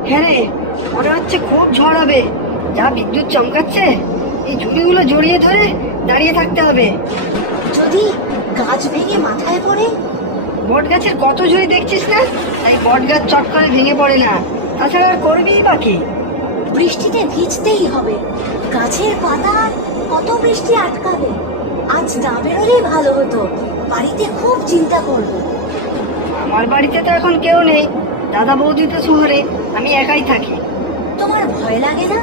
হ্যাঁ রে, মনে হচ্ছে খুব ঝড় হবে। যা বিদ্যুৎ চমকাচ্ছে, এই ঝুড়িগুলো জড়িয়ে ধরে দাঁড়িয়ে থাকতে হবে। যদি গাছ ভেঙে মাথায় পড়ে? বট গাছের কত ঝুড়ি দেখছিস না, তাই বট গাছ চট করে ভেঙে পড়ে না। তাছাড়া আর করবি বাকি। বৃষ্টিতে ভিজতেই হবে। গাছের পাতা আর কত বৃষ্টি আটকাবে? আজ না বেরোলেই ভালো হতো, বাড়িতে খুব চিন্তা করবো। আমার বাড়িতে তো এখন কেউ নেই, দাদা বৌদি তো শহরে, আমি একাই থাকি। তোমার ভয় লাগে না?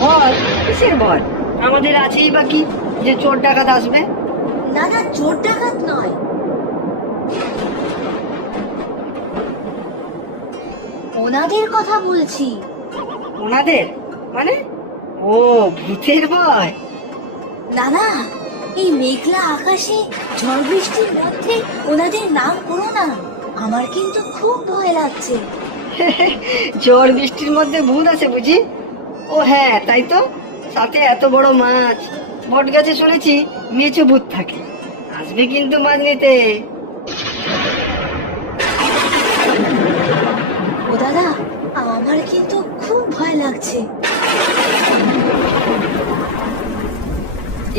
ভয়? কিসের ভয়? আমাদের আছেই বাকি, যে চোর ডাকাত আসবে। না না, চোর ডাকাত নয়, ওনাদের কথা বলছি। ওনাদের মানে? ও, ভূতের ভয়? না না, এই মেঘলা আকাশে ঝড় বৃষ্টির মধ্যে ওনাদের নাম করো না, আমার কিন্তু খুব ভয় লাগছে। ঝড় বৃষ্টির মধ্যে ভূত আছে বুঝি? ও হ্যাঁ, তাই তো, সাথে এত বড় মাছ। বট গাছে শুনেছি মেচো ভূত থাকে, আসবে কিন্তু মাছ নিতে। ও দাদা, আমার কিন্তু খুব ভয় লাগছে।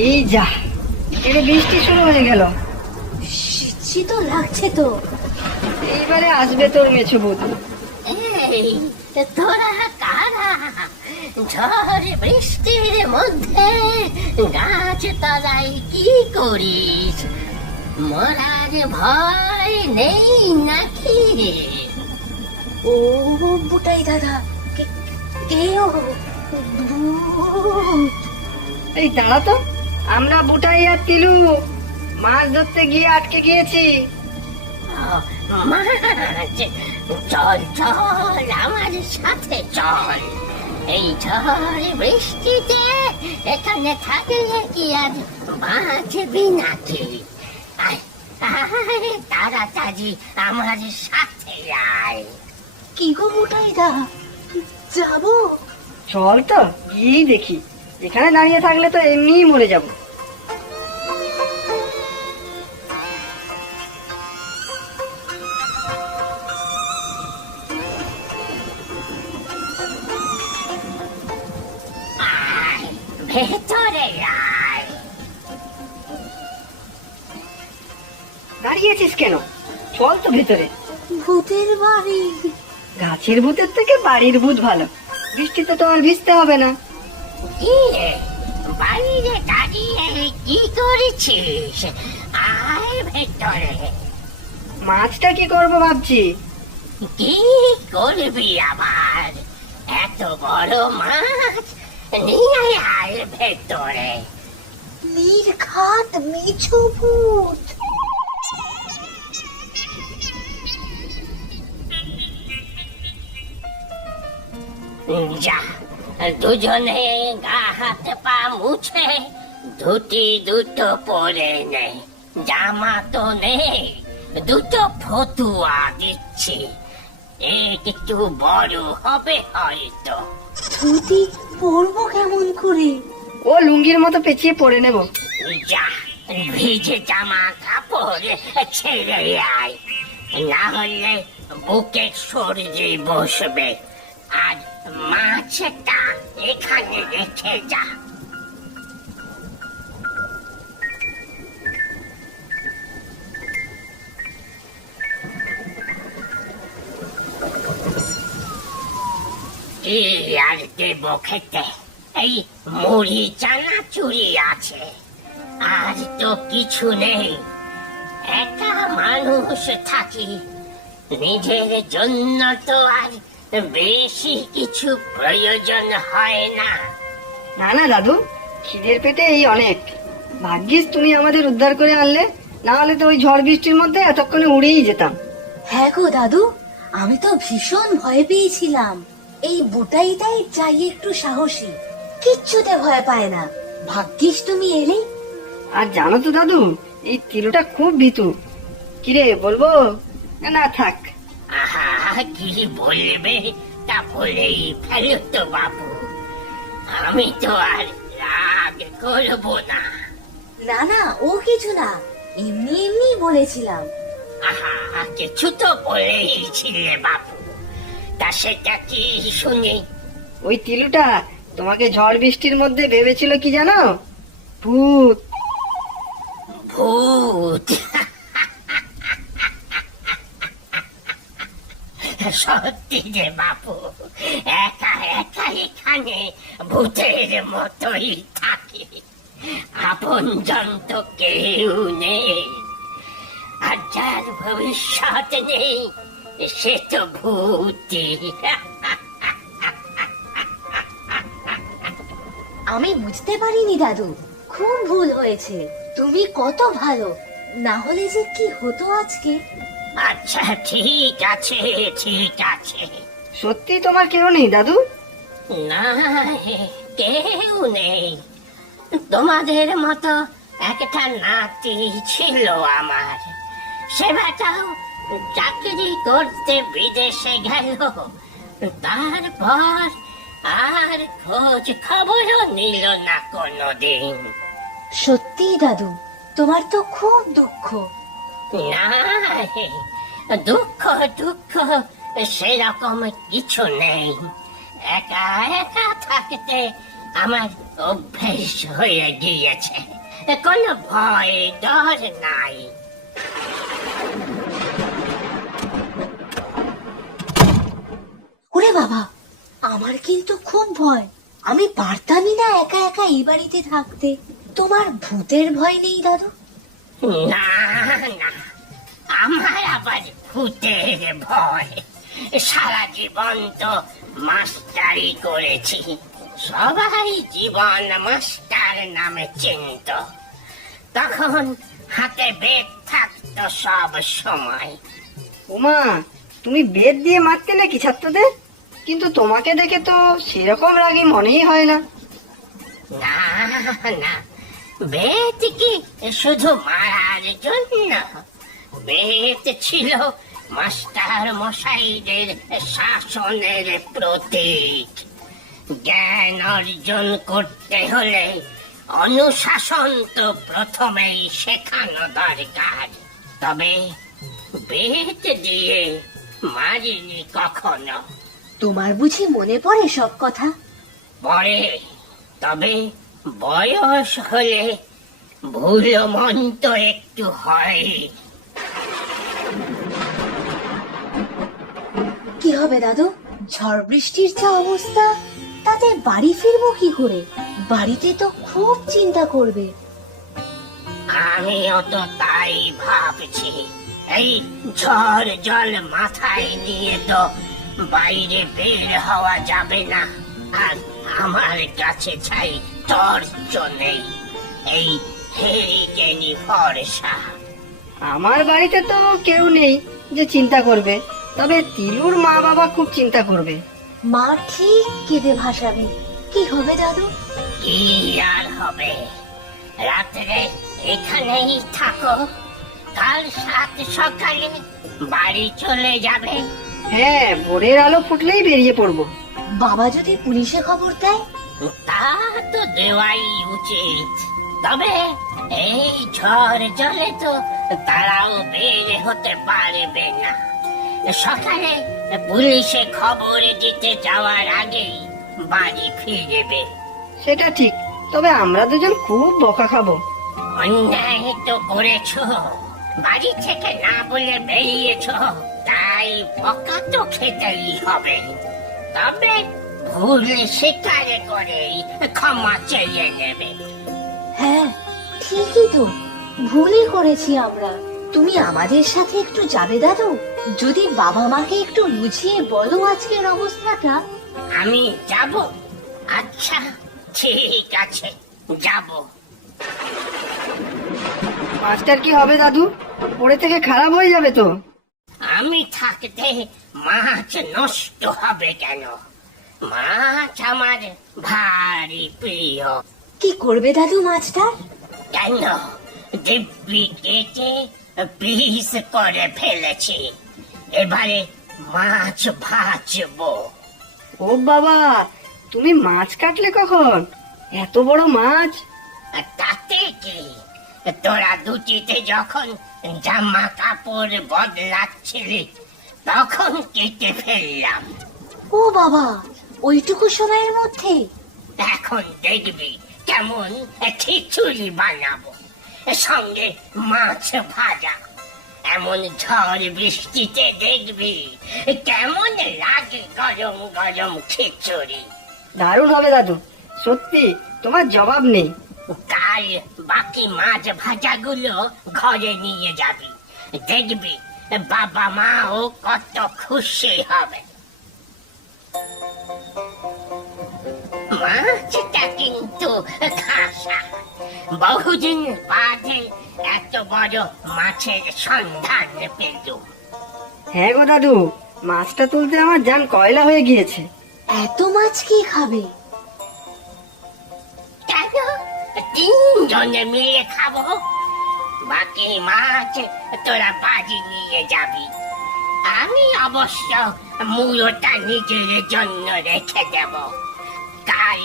এই যা, এর বৃষ্টি শুরু হয়ে গেল। শীত তো লাগছে তো। এইবারে আসবে তোর মেছো ভূত। এই তোরা কারা? ঝড় বৃষ্টির মধ্যে গাছ তলায় কি করিস? মরার ভয় নেই নাকি? ও বুটাই দাদা, কেউ এই দাঁড়া তো, আমরা বুটাই আর তিলু মাছ ধরতে গিয়ে আটকে গিয়েছি। মাছ, চল চল আমার সাথে চল। এই ঝড় বৃষ্টিতে এখানে থাকলে কি আর বাঁচবি নাকি? আয় আয়, তাড়াতাড়ি আমার সাথে আয়। কি গো বুটাই দা, যাবো? চল তো, গিয়েই দেখি। এখানে দাঁড়িয়ে থাকলে তো এমনিই মরে যাব। আয়, ভেতরে আয়। দাঁড়িয়েছিস কেন? চল তো ভেতরে। ভূতের বাড়ি। গাছের ভূতের থেকে বাড়ির ভূত ভালো, বৃষ্টিতে তো আর ভিজতে হবে না। কি রে, বাইরে দাঁড়িয়ে কি করেছিস? আয় ভেতরে। মাছটা কি করব ভাবছি। কি করবি আবার? এত বড় মাছ নিয়ে আয় ভেতরে। নির্ঘাত মিছু ভূত। যা, দুজনে গা হাত পা মুছে ধুতি দুটো পরে নে। জামা তো নেই, দুটো ফতুয়া দিচ্ছি, একটু বড় হবে হয়তো। ধুতি পরবো কেমন করে? ও লুঙ্গির মতো পেঁচিয়ে পরে নেব। যা, ভিজে জামা কাপড় ছেড়ে আয়, না হলে বুকে সর্দি বসবে। আর মাছটা এখানে রেখে যা। কি আর দেব খেতে? এই মুড়ি চানাচুরি আছে, আর তো কিছু নেই। একা মানুষ থাকি, নিজের জন্য তো আর বেশি কিছু প্রয়োজন হয় না। না না দাদু, খিদের পেটে এই অনেক। ভাগ্যিস তুমি আমাদের উদ্ধার করে আনলে, না হলে তো ওই ঝড় বৃষ্টির মধ্যে এতক্ষণে উড়েই যেতাম। হ্যাঁ গো দাদু, আমি তো ভীষণ ভয় পেয়েছিলাম। এই বুটাইটাই চাই একটু সাহসী, কিচ্ছুতে ভয় পায় না। ভাগ্যিস তুমি এলে। আর জানো তো দাদু, এই তিলুটা খুব ভীতু। কিরে বলবো? না থাক। আহা, কি বলবে তা বলেই ফেলো তো বাবু। আমি তো আর রাগ করবো না। না না, ও কিছু না, এমনি এমনি বলেছিলাম। আহা, কিছু তো বলেইছিলে বাবু, তা সেটা কি শুনি? ওই তিলুটা তোমাকে ঝড় বৃষ্টির মধ্যে ভেবেছিল কি জানো? ভূত। ভূত? সত্যি যে বাবু, একা একা এখানে ভূতের মতোই থাকি, আপনজন তো কেউ নেই। আর যার ভবিষ্যৎ নেই সে তো ভূতই। আমি বুঝতে পারিনি দাদু, খুব ভুল হয়েছে। তুমি কত ভালো, না হলে যে কি হতো আজকে। আচ্ছা ঠিক আছে, ঠিক আছে। সত্যি তোমার কেউ নেই দাদু? না, কেউ নেই। তোমাদের মতো একটা নাতি ছিল আমার, সে বেটাও চাকরি করতে বিদেশে গেল। তারপর আর খোঁজ খবরও নিল না কোনোদিন। সত্যি দাদু, তোমার তো খুব দুঃখ। না, দুঃখ দুঃখ সেরকম কিছু নেই। একা একা থাকতে আমার অভ্যেস হয়ে গিয়েছে, কোনো ভয় ডর নাই। ওরে বাবা, আমার কিন্তু খুব ভয়। আমি পারতামই না একা একা এই বাড়িতে থাকতে। তোমার ভূতের ভয় নেই দাদু? না না, আমার আবার ভূতের ভয়? সারা জীবন তো মাস্টারি করেছি, সবাই জীবন মাস্টার নামে চিনত। তখন হাতে বেত থাকতো সব সময়। উমা, তুমি বেদ দিয়ে মারতে নাকি ছাত্রদের? কিন্তু তোমাকে দেখে তো সেরকম রাগী মনেই হয় না। না না, বেত কি শুধু মারার জন্য? বেত ছিল মাস্টার মশাইদের শাসনের প্রতীক। জ্ঞান অর্জন করতে হলে অনুশাসন তো প্রথমেই শেখানো দরকার। তবে বেত দিয়ে মারিনি কখনো। তোমার বুঝি মনে পড়ে সব কথা? পরে, তবে বয়স হলে ভুল মন তো একটু হয়। কি হবে দাদু, ঝড় বৃষ্টির যা অবস্থা, তাতে বাড়ি ফিরবো কি করে? বাড়িতে তো খুব চিন্তা করবে। আমিও তো তাই ভাবছি। এই ঝড় জল মাথায় নিয়ে তো বাইরে বের হওয়া যাবে না। আর আমার কাছে চাই টর্চ নেই, এই হেরিকেনি ভরসা। আমার বাড়িতে তো কেউ নেই যে চিন্তা করবে, তবে তিলুর মা বাবা খুব চিন্তা করবে। মা ঠিক কেঁদে ভাসাবে। কি হবে দাদু? কি আর হবে, রাত্রে এখানেই থাকো, কাল সাত সকালে বাড়ি চলে যাবে। হ্যাঁ, ভোরের আলো ফুটলেই বেরিয়ে পড়বো। বাবা যদি পুলিশে খবর দেয়? তা তো দেওয়াই উচিত, তবে এই ঝড় জলে তো তারাও বের হতে পারবে না। সকালে পুলিশে খবর দিতে যাওয়ার আগেই বাড়ি ফিরবে। সেটা ঠিক, তবে আমরা দুজন খুব বকা খাবো। অন্যায় তো করেছো, বাড়ি থেকে না বলে বেরিয়েছো, তাই বকা তো খেতেই হবে। তবে ভুল স্বীকার করেই ক্ষমা চেয়ে নেবে। হ্যাঁ ঠিকই তো, ভুলই করেছি আমরা। তুমি আমাদের সাথে একটু যাবে দাদু? যদি বাবা মাকে একটু বুঝিয়ে বলো আজকের অবস্থাটা। আমি যাব? আচ্ছা ঠিক আছে, যাব। মাছটার কি হবে দাদু? পড়ে থেকে খারাপ হয়ে যাবে তো। আমি থাকতে মাছ নষ্ট হবে কেন? মাছ আমার ভারী প্রিয়। কি করবে দাদু মাছটার? কেন, দিব্যি কেটে পিস করে ফেলেছি, এবারে মাছ ভাজবো। ও বাবা, তুমি মাছ কাটলে কখন? এত বড় মাছ! আর তাতে কি, তোরা দুটিতে যখন জামা কাপড় বদলাচ্ছিলি তখন কেটে ফেললাম। ও বাবা, ওইটুকু সময়ের মধ্যে? এখন দেখবি কেমন খিচুড়ি বানাবো, সঙ্গে মাছ ভাজা। এমন ঝড় বৃষ্টিতে দেখবি কেমন লাগে গরম গরম খিচুড়ি। দারুণ হবে দাদু, সত্যি তোমার জবাব নেই। কাল বাকি মাছ ভাজাগুলো ঘরে নিয়ে যাবি, দেখবি বাবা মাও কত খুশি হবে। মাছটা কিন্তু খাসা, বহুদিন বাদে এত বড় মাছের সন্ধান পেলুম। হ্যাঁ গো দাদু, মাছটা তুলতে আমার জান কয়লা হয়ে গিয়েছে। এত মাছ কে খাবে? কেন, তিনজনে মিলে খাবো। বাকি মাছ তোরা বাজি নিয়ে যাবি, আমি অবশ্য মুড়োটা নিজের জন্য রেখে দেব, কাল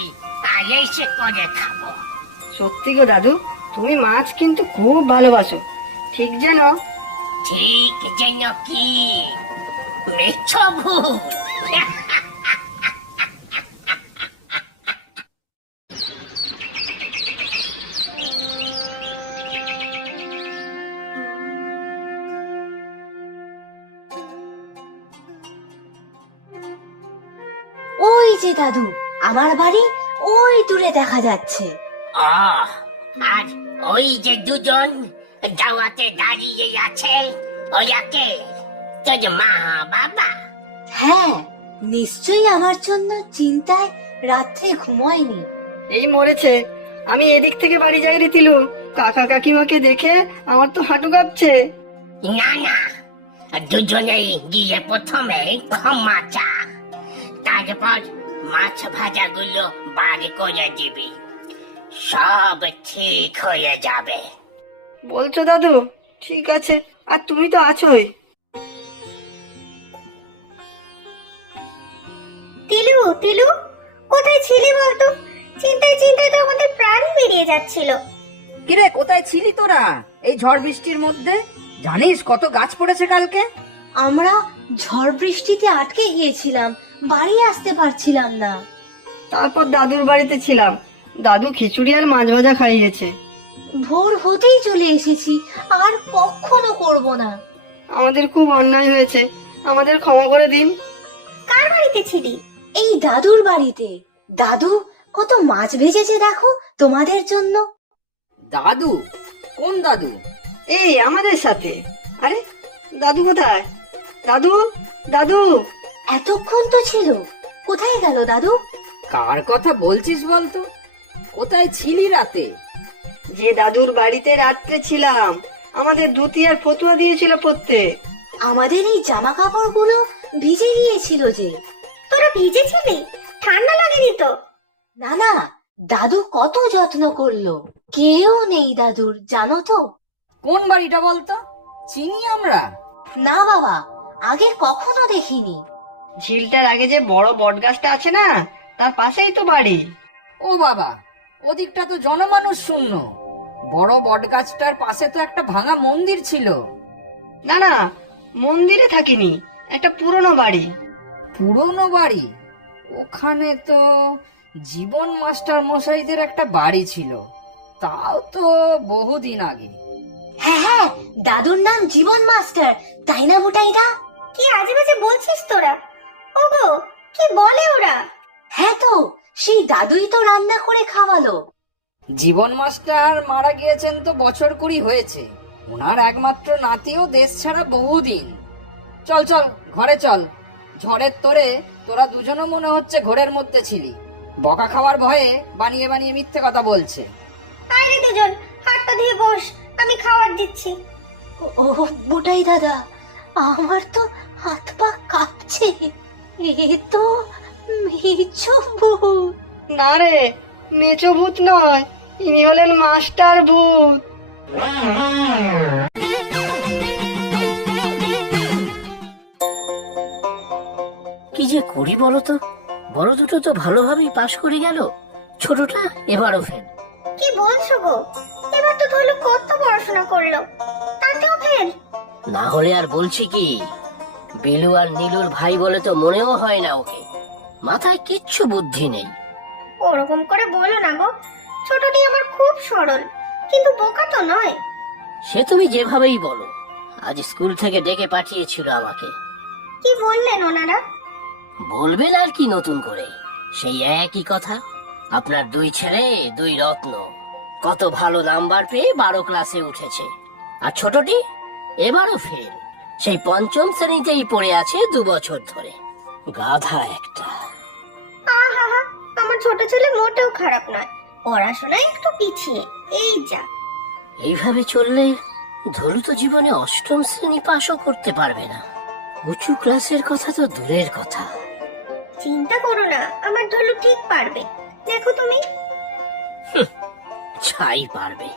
আয়েসে করে খাবো। সত্যি গো দাদু, তুমি মাছ কিন্তু খুব ভালোবাসো। ঠিক যেন। ঠিক যেন কি, মিথ্য ভুল? ওই যে দাদু, আমার বাড়ি ওই দূরে দেখা যাচ্ছে। আর ওই যে দুজন দাওয়াতে দাঁড়িয়ে আছে, ওয়াকে তোর মা বাবা? হ্যাঁ, নিশ্চয়ই আমার জন্য চিন্তায় রাত্রে ঘুমোয়নি। এই মরেছে, আমি এদিক থেকে বাড়ি যাই রে তিলু। কাকা কাকিমাকে দেখে আমার তো হাঁটু কাঁপছে। না না, দুজনেই গিয়ে প্রথমে ক্ষমা চা, তারপর মাছ ভাজাগুলো বার করে দিবি, সব ঠিক হয়ে যাবে। বলছো দাদু? ঠিক আছে, আর তুমি তো আছোই। তিলু তিলু, কোথায় ছিলি বলতো? চিন্তায় চিন্তায় তো আমাদের প্রাণ বেরিয়ে যাচ্ছিল। কিরে, কোথায় ছিলি তোরা এই ঝড় বৃষ্টির মধ্যে? জানিস কত গাছ পড়েছে কালকে? আমরা ঝড় বৃষ্টিতে আটকে গিয়েছিলাম, বাড়ি আসতে পারছিলাম না। তারপর দাদুর বাড়িতে ছিলাম, দাদু খিচুড়ি আর মাছ ভাজা খাইয়েছে। ভোর হতেই চলে এসেছি, আর কখনো করব না। আমাদের খুব অন্যায় হয়েছে, আমাদের ক্ষমা করে দিন। কার বাড়িতে ছিলি? এই দাদুর বাড়িতে। দাদু কত মাছ ভেজেছে দেখো তোমাদের জন্য। দাদু? কোন দাদু? এই আমাদের সাথে। আরে দাদু কোথায়? দাদু, দাদু। এতক্ষণ তো ছিল, কোথায় গেল দাদু? কার কথা বলছিস বলতো? কোথায় ছিলি রাতে? যে দাদুর বাড়িতে রাত্রে ছিলাম, আমাদের ধুতি আর ফতুয়া দিয়েছিল পরতে। আমাদের এই জামা কাপড়গুলো ভিজে গিয়েছিল যে। তোরা ভিজেছিলি? ঠান্ডা লাগেনি তো? না না, দাদু কত যত্ন করলো। কেউ নেই দাদুর, জানো তো? কোন বাড়িটা বলতো? চিনি আমরা? না বাবা, আগে কখনো দেখিনি। ঝিলটার আগে যে বড় বট গাছটা আছে না, তার পাশেই তো বাড়ি। ও বাবা, ওদিকটা তো জনমানুষ শূন্য। বড় বট গাছটার পাশে তো একটা ভাঙা মন্দির ছিল। না না, মন্দিরে থাকিনি, একটা পুরনো বাড়ি। পুরনো বাড়ি? ওখানে তো জীবন মাস্টার মশাইদের একটা বাড়ি ছিল, তাও তো বহুদিন আগে। হ্যাঁ হ্যাঁ, দাদুর নাম জীবন মাস্টার, তাই না বুটাইদা? কি আজে বাজে বলছিস তোরা? ওগো, কি বলে ওরা? হ্যাঁ তো, সেই দাদুই তো রান্না করে খাওয়ালো। জীবন মাস্টার মারা গিয়েছেন তো বছর 20 হয়েছে। ওনার একমাত্র নাতিও দেশ ছাড়া বহুদিন। চল চল, ঘরে চল। ঝড়ের তোরে তোরা দুজনও মনে হচ্ছে ঘোরের মধ্যে ছিলি। বকা খাওয়ার ভয়ে বানিয়ে বানিয়ে মিথ্যে কথা বলছে। আরে দুজন হাতটা দিয়ে বস, আমি খাবার দিচ্ছি। ও বুটাই দাদা, আমার তো হাত পা কাঁপছে। এ তো মেছো ভূত। না রে, মেচো ভূত নয়, ইনি হলেন মাস্টার ভূত। কি যে করি বলো তো? বড় দুটো তো ভালোভাবেই পাশ করে গেল, ছোটটা এবারও ফেল। কি বলছো গো? এবার তো ধরলো কত পড়াশোনা করলো, তাতেও ফেল? না হলে আর বলছি কি, বেলু আর নীলুর ভাই বলে তো মনেও হয় না ওকে। মাথায় কিচ্ছু বুদ্ধি নেই। ওরকম করে বলো না গো, ছোটটি আমার খুব সরল, কিন্তু বোকা তো নয়। সে তুমি যেভাবেই বলো, আজ স্কুল থেকে ডেকে পাঠিয়েছিল আমাকে। কি বললেন ওনারা? বলবেন আর কি নতুন করে, সেই একই কথা। আপনার দুই ছেলে দুই রত্ন, কত ভালো নাম্বার পেয়ে 12 ক্লাসে উঠেছে। আর ছোটটি এবারও ফেল, সেই 5ম শ্রেণীতেই পড়ে আছে 2 বছর ধরে। গাধা একটা। আহা, আমার ছোট ছেলে মোটেও খারাপ নয়, পড়াশোনায় একটু পিছিয়ে, এই যা। এইভাবে চললে ধলু তো জীবনে 8ম শ্রেণী পাশও করতে পারবে না। উঁচু ক্লাসের কথা তো দূরের কথা। চিন্তা করো না, আমার ধলু ঠিক পারবে, দেখো তুমি। ছাই পারবে।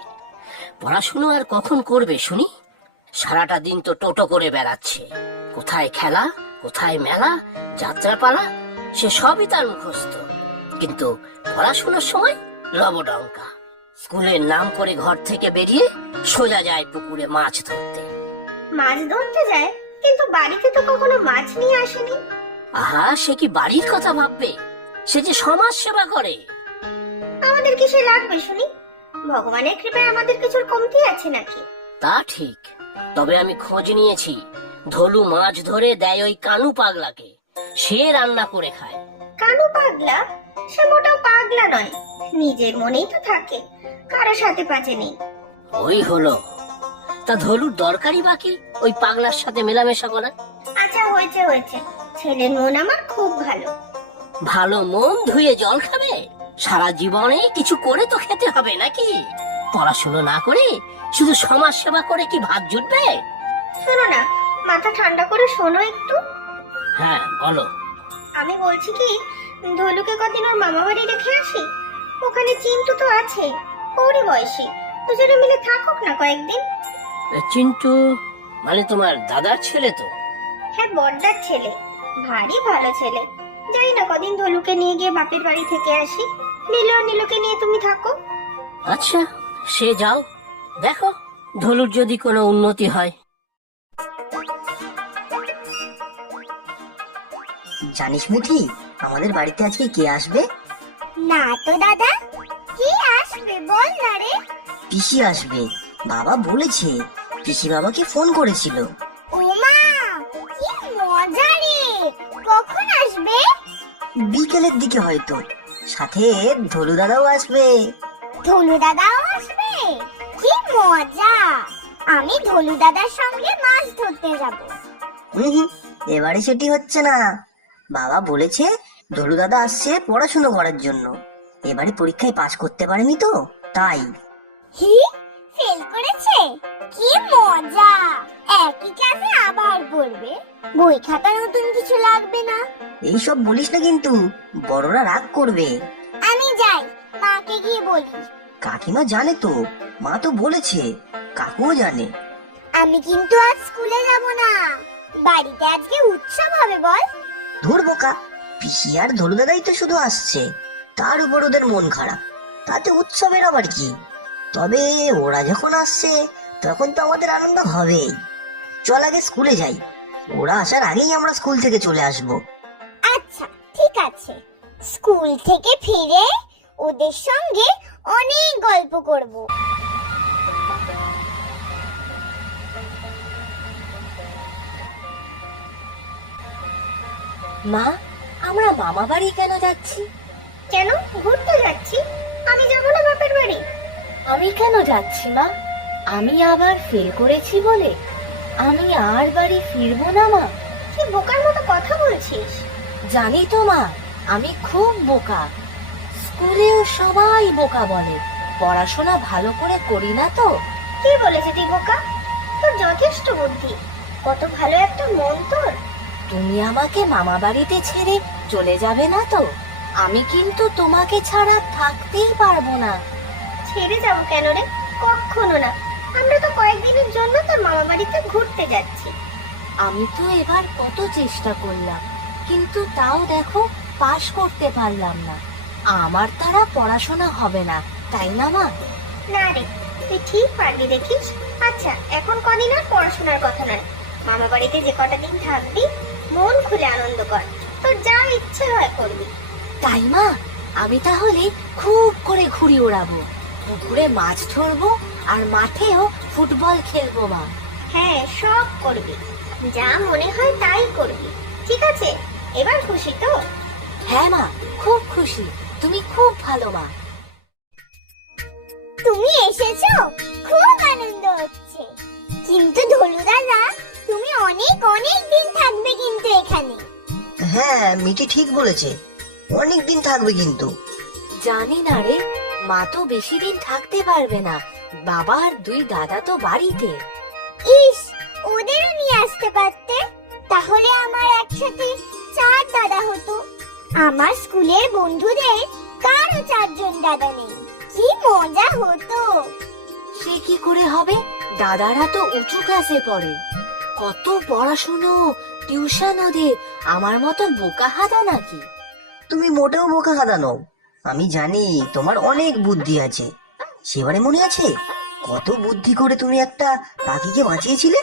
পড়াশুনো আর কখন করবে শুনি? সারাটা দিন তো টোটো করে বেড়াচ্ছে, কোথায় খেলা, কোথায় মেলা, যাত্রাপালা, সে সবই তার মুখস্থ। কিন্তু পড়াশোনার সময় লবডঙ্কা। স্কুলের নাম করে ঘর থেকে বেরিয়ে সোজা যায় পুকুরে মাছ ধরতে। মাছ ধরতে যায়, কিন্তু বাড়িতে তো কখনো মাছ নিয়ে আসেনি। আহা, সে কি বাড়ির কথা ভাববে? সে যে সমাজ সেবা করে। আমাদের কিসে লাগবে শুনি? ভগবানের কৃপায় আমাদের কিছুর কমতি আছে নাকি? তা ঠিক, তবে আমি খোঁজ নিয়েছি, ধলু মাছ ধরে দেয় ওই কানু পাগলাকে, সে রান্না করে খায়। কানু পাগলা? সে মোটেও পাগলা নয়, নিজের মনেই তো থাকে, কারো সাথে পাচে নেই। ওই হলো, তা ধলুর দরকারই বাকি ওই পাগলার সাথে মেলামেশা করা। আচ্ছা হয়েছে হয়েছে, ছেলের মন আমার খুব ভালো। ভালো মন ধুয়ে জল খাবে? সারা জীবনে কিছু করে তো খেতে হবে নাকি? পড়াশুনো না করে শুধু সমাজ সেবা করে কি ভাত জুটবে? শোনো না, মাথা ঠান্ডা করে শোনো একটু। হ্যাঁ বলো। আমি বলছি কি, ধলুকে কদিন ওর মামা বাড়ি রেখে আসি। ওখানে চিন্টু তো আছে, ওরই বয়সী, দুজনে মিলে থাকুক না কয়েকদিন। চিন্টু মানে তোমার দাদার ছেলে তো? হ্যাঁ, বড়দার ছেলে, ভারী ভালো ছেলে। যাই না কদিন ধলুকে নিয়ে গিয়ে বাপের বাড়ি থেকে আসি, নীলু আর নীলুকে নিয়ে তুমি থাকো। আচ্ছা, সে যাও, দেখো ধলুর যদি কোনো উন্নতি হয়। জানিস মিঠি, আমাদের বাড়িতে আজকে কে আসবে? না তো দাদা, কি আসবে বল না রে। পিসি আসবে, বাবা বলেছে। পিসি বাবাকে ফোন করেছিল। ওমা, কি মজা রে! কখন আসবে? বিকেলের দিকে হয়তো। সাথে ধলু দাদাও আসবে। ধলু দাদাও আসবে? কি মজা! আমি ধলু দাদার সঙ্গে মাছ ধরতে যাব। হুম, এবারে সেটি হচ্ছে না। বাবা বলেছে ধলু দাদা আসছে পড়াশুনো করার জন্য। এবারে পরীক্ষায় পাশ করতে পারেনি তো, তাই। হি, ফেল করেছে? কি মজা! একই ক্লাসে আবার পড়বে। বই খাতা নতুন কিছু লাগবে না। এইসব বলিস না কিন্তু, বড়রা রাগ করবে। আমি যাই, মাকে গিয়ে বলি। কাকিমা জানে তো, মা তো বলেছে, কাকুও জানে। আমি কিন্তু আজ স্কুলে যাব না। বাড়িতে আজকে উৎসব হবে বল। ধুর বোকা, পিসি আর ধলু দাদাই তো শুধু আসছে, তার উপর ওদের মন খারাপ, তাতে উৎসবের আবার কি? তবে ওরা যখন আসছে তখন তো আমাদের আনন্দ হবেই। চল আগে স্কুলে যাই, ওরা আসার আগেই আমরা স্কুল থেকে চলে আসবো। আচ্ছা ঠিক আছে, স্কুল থেকে ফিরে ওদের সঙ্গে অনেক গল্প করব। মা, আমরা মামা বাড়ি কেন যাচ্ছি? কেন ঘুরতে যাচ্ছি? আমি যাব না বাপের বাড়ি? আমি কেন যাচ্ছি মা? আমি আবার ফেল করেছি বলে আমি আর বাড়ি ফিরবো না মা। কি বোকার মতো কথা বলছিস? জানি তো মা, আমি খুব বোকা। স্কুলেও সবাই বোকা বলে, পড়াশোনা ভালো করে করি না তো। কে বলেছে তুই বোকা? তোর যথেষ্ট বুদ্ধি, কত ভালো একটা মন তোর। তুমি আমাকে মামা বাড়িতে ছেড়ে চলে যাবে না তো? আমি কিন্তু তোমাকে ছাড়া থাকতেই পারবো না। ছেড়ে যাব কেন রে? কখনো না। আমরা তো কয়েকদিনের জন্য তোর মামা বাড়িতে ঘুরতে যাচ্ছি। আমি তো এবার কত চেষ্টা করলাম, কিন্তু তাও দেখো পাশ করতে পারলাম না। আমার দ্বারা পড়াশোনা হবে না, তাই না মা? না রে, তুই ঠিক পারবি দেখিস। আচ্ছা এখন কদিন আর পড়াশোনার কথা নয়, মামা বাড়িতে যে কটা দিন থাকবি মন খুলে আনন্দ কর, তোর যা ইচ্ছে হয় করবি। তাই মা, আমি তাহলে খুব করে ঘুড়ি ওড়াবো, পুকুরে মাছ ধরবো, আর মাঠেও ফুটবল খেলবো মা। হ্যাঁ সব করবি, যা মনে হয় তাই করবি। ঠিক আছে, এবার খুশি তো? হ্যাঁ মা, খুব খুশি, তুমি খুব ভালো মা। তুমি এসেছো, খুব আনন্দ হচ্ছে। কিন্তু ধলু দাদা, তুমি অনেক অনেক দিন থাকবে কিন্তু এখানে। হ্যাঁ, মিটি ঠিক বলেছে, অনেক দিন থাকবে কিন্তু। জানি না রে, মা তো বেশি দিন থাকতে পারবে না, বাবা আর দুই দাদা তো বাড়িতে। ইস, ওদেরও নিয়ে আসতে পারতে, তাহলে আমার একসাথে 4 দাদা হতো। আমার স্কুলের বন্ধুদের কারো 4 জন দাদা নেই, কি মজা হতো। সে কি করে হবে? দাদারা তো উঁচু ক্লাসে পড়ে, কত পড়াশুনো, টিউশন ওদের। আমার মতো বোকা হাদা নাকি? তুমি মোটেও বোকা হাদা নও, আমি জানি তোমার অনেক বুদ্ধি আছে। সেবারে মনে আছে কত বুদ্ধি করে তুমি একটা পাখিকে বাঁচিয়েছিলে?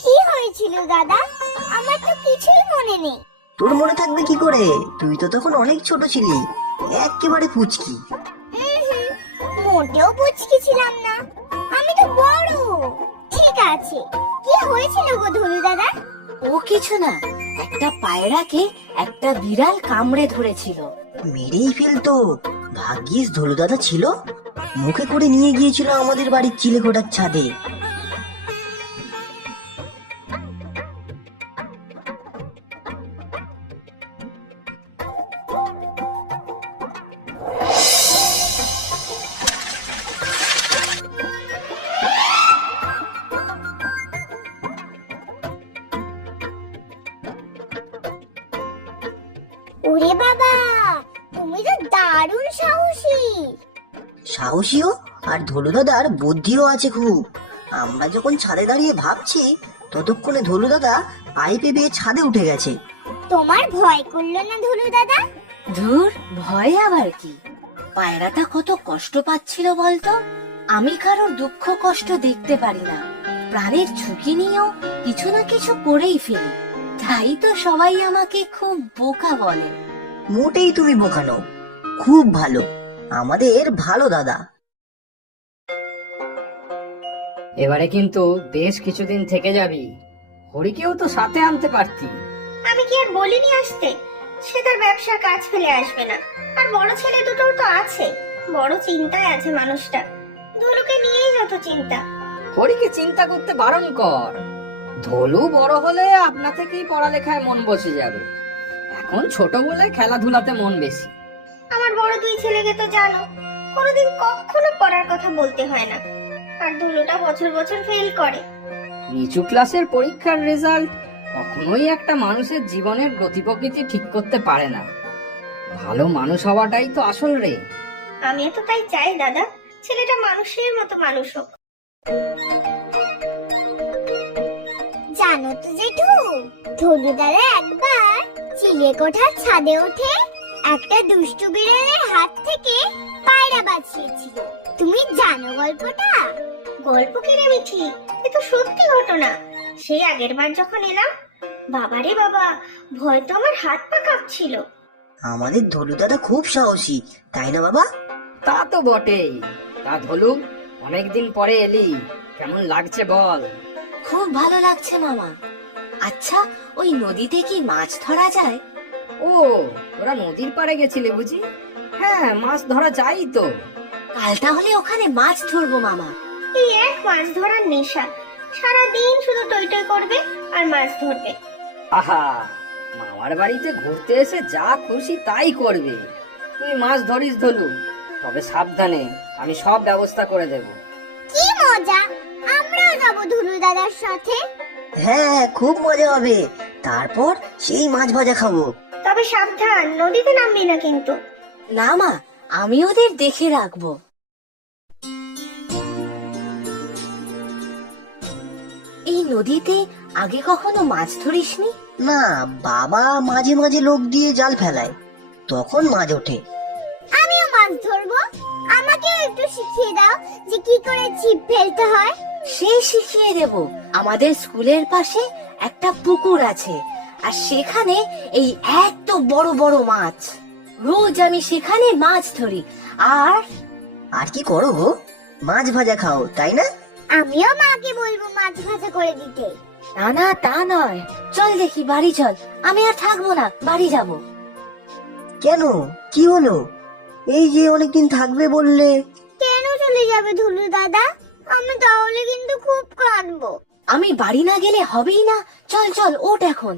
কি হয়েছিল দাদা? আমার তো কিছুই মনে নেই। তোর মনে থাকবে কি করে, তুই তো তখন অনেক ছোট ছিলি, একেবারে পুচকি। মোটেও পুচকি ছিলাম না, আমি তো বড়। ঠিক আছে, কি হয়েছিল গো ধলু দাদা? ও কিছু না, একটা পায়রাকে একটা বিড়াল কামড়ে ধরেছিল। মেরেই ফেলতো, ভাগ্যিস ধলু দাদা ছিল, মুখে করে নিয়ে গিয়েছিল আমাদের বাড়ির চিলেকোঠার ছাদে। ওরে বাবা, তুমি তো দারুণ সাহসী। সাহসীও, আর ধলু দাদার বুদ্ধিও আছে খুব। আমরা যখন ছাদে দাঁড়িয়ে ভাবছি, ততক্ষণে ধলু দাদা পাইপে বেয়ে ছাদে উঠে গেছে। তোমার ভয় করলো না ধলু দাদা? ধুর, ভয় আবার কি? পায়রাটা কত কষ্ট পাচ্ছিল বলতো। আমি কারোর দুঃখ কষ্ট দেখতে পারি না, প্রাণের ঝুঁকি নিয়েও কিছু না কিছু করেই ফেলি, তাই তো সবাই আমাকে খুব বোকা বলে। মোটেই তুমি বোকা নও, খুব ভালো, আমাদের ভালো দাদা। এবারে কিন্তু বেশ কিছুদিন থেকে যাবি, হরিকেও তো সাথে আনতে পারতি। আমি কি আর বলিনি আসতে? সে তার ব্যবসার কাজ ফেলে আসবে না। আর বড় ছেলে দুটোও তো আছে, বড় চিন্তায় আছে মানুষটা। ধুলুকে নিয়েই যত চিন্তা। হরিকে চিন্তা করতে বারণ কর। ধলু বড় হলে আপনা থেকেই পড়ালেখায় মন বসে যাবে। এখন ছোট বলে খেলাধুলাতে মন বেশি। আমার বড় দুই ছেলেকে তো জানো, কোনোদিন কখনো পড়ার কথা বলতে হয় না। আর ধুলুটা বছর বছর ফেল করে। নিচু ক্লাসের পরীক্ষার রেজাল্ট কখনোই একটা মানুষের জীবনের গতি প্রকৃতি ঠিক করতে পারে না। ভালো মানুষ হওয়াটাই তো আসল রে। আমিও তো তাই চাই দাদা, ছেলেটা মানুষের মতো মানুষ হোক। জানো তো জেঠু, ধলু দাদা একবার চিলে কোঠার ছাদে উঠে একটা দুষ্টু বিড়ালের হাত থেকে পায়রা বাঁচিয়েছিল। তুমি জানো গল্পটা? গল্প কি রে মিঠি, এ তো সত্যি ঘটনা। সেই আগের বার যখন এলাম, বাবারে বাবা, ভয় তো আমার হাত পা কাঁপছিল। আমাদের ধলু দাদা খুব সাহসী, তাই না বাবা? তা তো বটেই। তা ধলু, অনেকদিন পরে এলি, কেমন লাগছে বল? খুব ভালো লাগছে মামা। আচ্ছা, ওই নদীতে কি মাছ ধরা যায়? ও, তোরা নদীর পাড়ে গেছিলে বুঝি? হ্যাঁ, মাছ ধরা যাই তো। কাল তাহলে ওখানে মাছ ধরবো মামা। এই এক মাছ ধরার নেশা, সারাদিন শুধু টই টই করবে আর মাছ ধরবে। আহা, মামার বাড়িতে ঘুরতে এসে যা খুশি তাই করবে। তুই মাছ ধরিস ধলু, তবে সাবধানে, আমি সব ব্যবস্থা করে দেব। কি মজা! আমরাও যাবো ধলু দাদার সাথে। হ্যাঁ, খুব মজা হবে। তারপর সেই মাছ ভাজা খাবো। তবে সাবধান, নদীতে নামবি না কিন্তু। না মা, আমি ওদের দেখে রাখবো। এই নদীতে আগে কখনো মাছ ধরিসনি? না, বাবা মাঝে মাঝে লোক দিয়ে জাল ফেলায়, তখন মাছ ওঠে। আমিও মাছ ধরবো। আমাকেও একটু শিখিয়ে দাও যে কি করে ছিপ ফেলতে হয়। সে শিখিয়ে দেব। আমাদের স্কুলের পাশে একটা পুকুর আছে, আর সেখানে এই এত বড় বড় মাছ। রোজ আমি সেখানে মাছ ধরি। আর আর কি করো গো? মাছ ভাজা খাও, তাই না? আমিও মাকে বলবো মাছ ভাজা করে দিতে। না না, তা নয়। চল দেখি, বাড়ি চল। আমি আর থাকবো না, বাড়ি যাব। কেন, কি হলো? এই যে অনেকদিন থাকবে বললে। কেন চলে যাবে ধুলু দাদা? আমি তাহলে কিন্তু খুব কাঁদবো। আমি বাড়ি না গেলে হবেই না। চল চল, ওঠ এখন।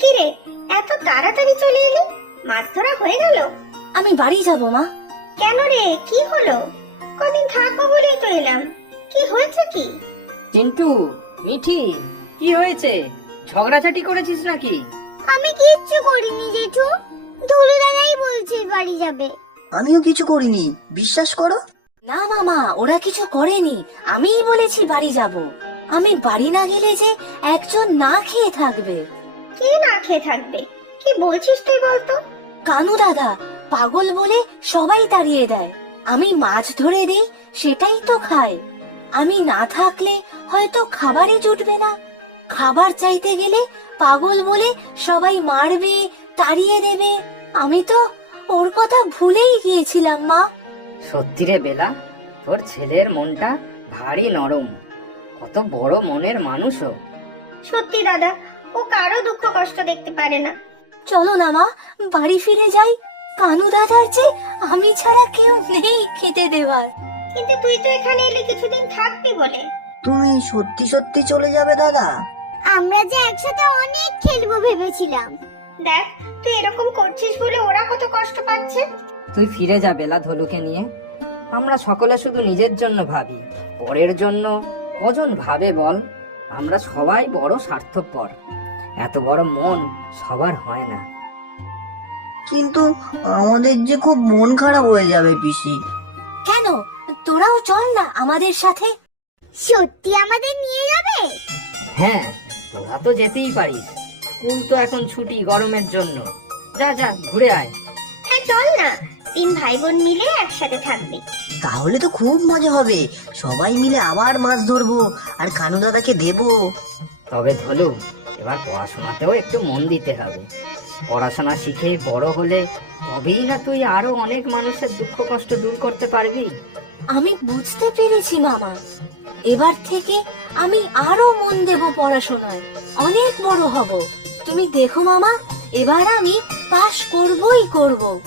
কি রে, এত তাড়াতাড়ি চলে এলি? মাছ ধরা হয়ে গেল? আমি বাড়ি যাব মা। কেন রে, কি হলো? কদিন থাকবো বলেই তো এলাম। কি হয়েছে কি? চিন্টু, মিঠি, কি হয়েছে? ঝগড়াঝাটি করেছিস নাকি? আমি কিচ্ছু করিনি জেঠু, ধুলু দাদাই বলছে বাড়ি যাবে। আমিও কিছু করিনি, বিশ্বাস করো। না মামা, ওরা কিছু করেনি। আমিই বলেছি বাড়ি যাব। আমি বাড়ি না গেলে যে একজন না খেয়ে থাকবে। কে না খেয়ে থাকবে? কি বলছিস তুই বলতো? কানু দাদা পাগল বলে সবাই তাড়িয়ে দেয়। আমি মাছ ধরে দিই, সেটাই তো খায়। আমি না থাকলে হয়তো খাবারই জুটবে না। খাবার চাইতে গেলে পাগল বলে সবাই মারবে, তাড়িয়ে দেবে। আমি তো ওর কথা ভুলেই গিয়েছিলাম মা। সত্যি রে বেলা, তোর ছেলের মনটা ভারী নরম। কত বড় মনের মানুষও। সত্যি দাদা, ও কারো দুঃখ কষ্ট দেখতে পারে না। চলো না মা, বাড়ি ফিরে যাই। কানু দাদার যে আমি ছাড়া কেউ নেই খেতে দেওয়ার। কিন্তু তুই তো এখানে এলে কিছুদিন থাকবি বলে। তুমি সত্যি সত্যি চলে যাবে দাদা? আমরা যে একসাথে অনেক খেলবো ভেবেছিলাম। দেখ, তুই এরকম করছিস বলে ওরা কত কষ্ট পাচ্ছে। তুই ফিরে যা বেলা, ধলুকে নিয়ে। আমরা সকলে শুধু নিজের জন্য ভাবি, পরের জন্য কজন ভাবে বল? আমরা সবাই বড় স্বার্থপর। এত বড় মন সবার হয় না। কিন্তু আমাদের যে খুব মন খারাপ হয়ে যাবে পিসি। কেন, তোরাও চল না আমাদের সাথে। সত্যি আমাদের নিয়ে যাবে? হ্যাঁ, তোরা তো যেতেই পারিস। স্কুল তো এখন ছুটি গরমের জন্য। যা যা, ঘুরে আয়। হ্যাঁ চল না, 3 ভাই বোন মিলে একসাথে থাকবি। তাহলে তো খুব মজা হবে। সবাই মিলে আবার মাছ ধরবো আর কানু দাদাকে দেবো। তবে ধলু, এবার পড়াশোনাতেও একটু মন দিতে হবে। পড়াশোনা শিখে বড় হলে তবেই না তুই আরো অনেক মানুষের দুঃখ কষ্ট দূর করতে পারবি। আমি বুঝতে পেরেছি মামা। এবার থেকে আমি আরো মন দেব পড়াশোনায়, অনেক বড় হব। তুমি দেখো মামা, এবার আমি পাশ করবই করব।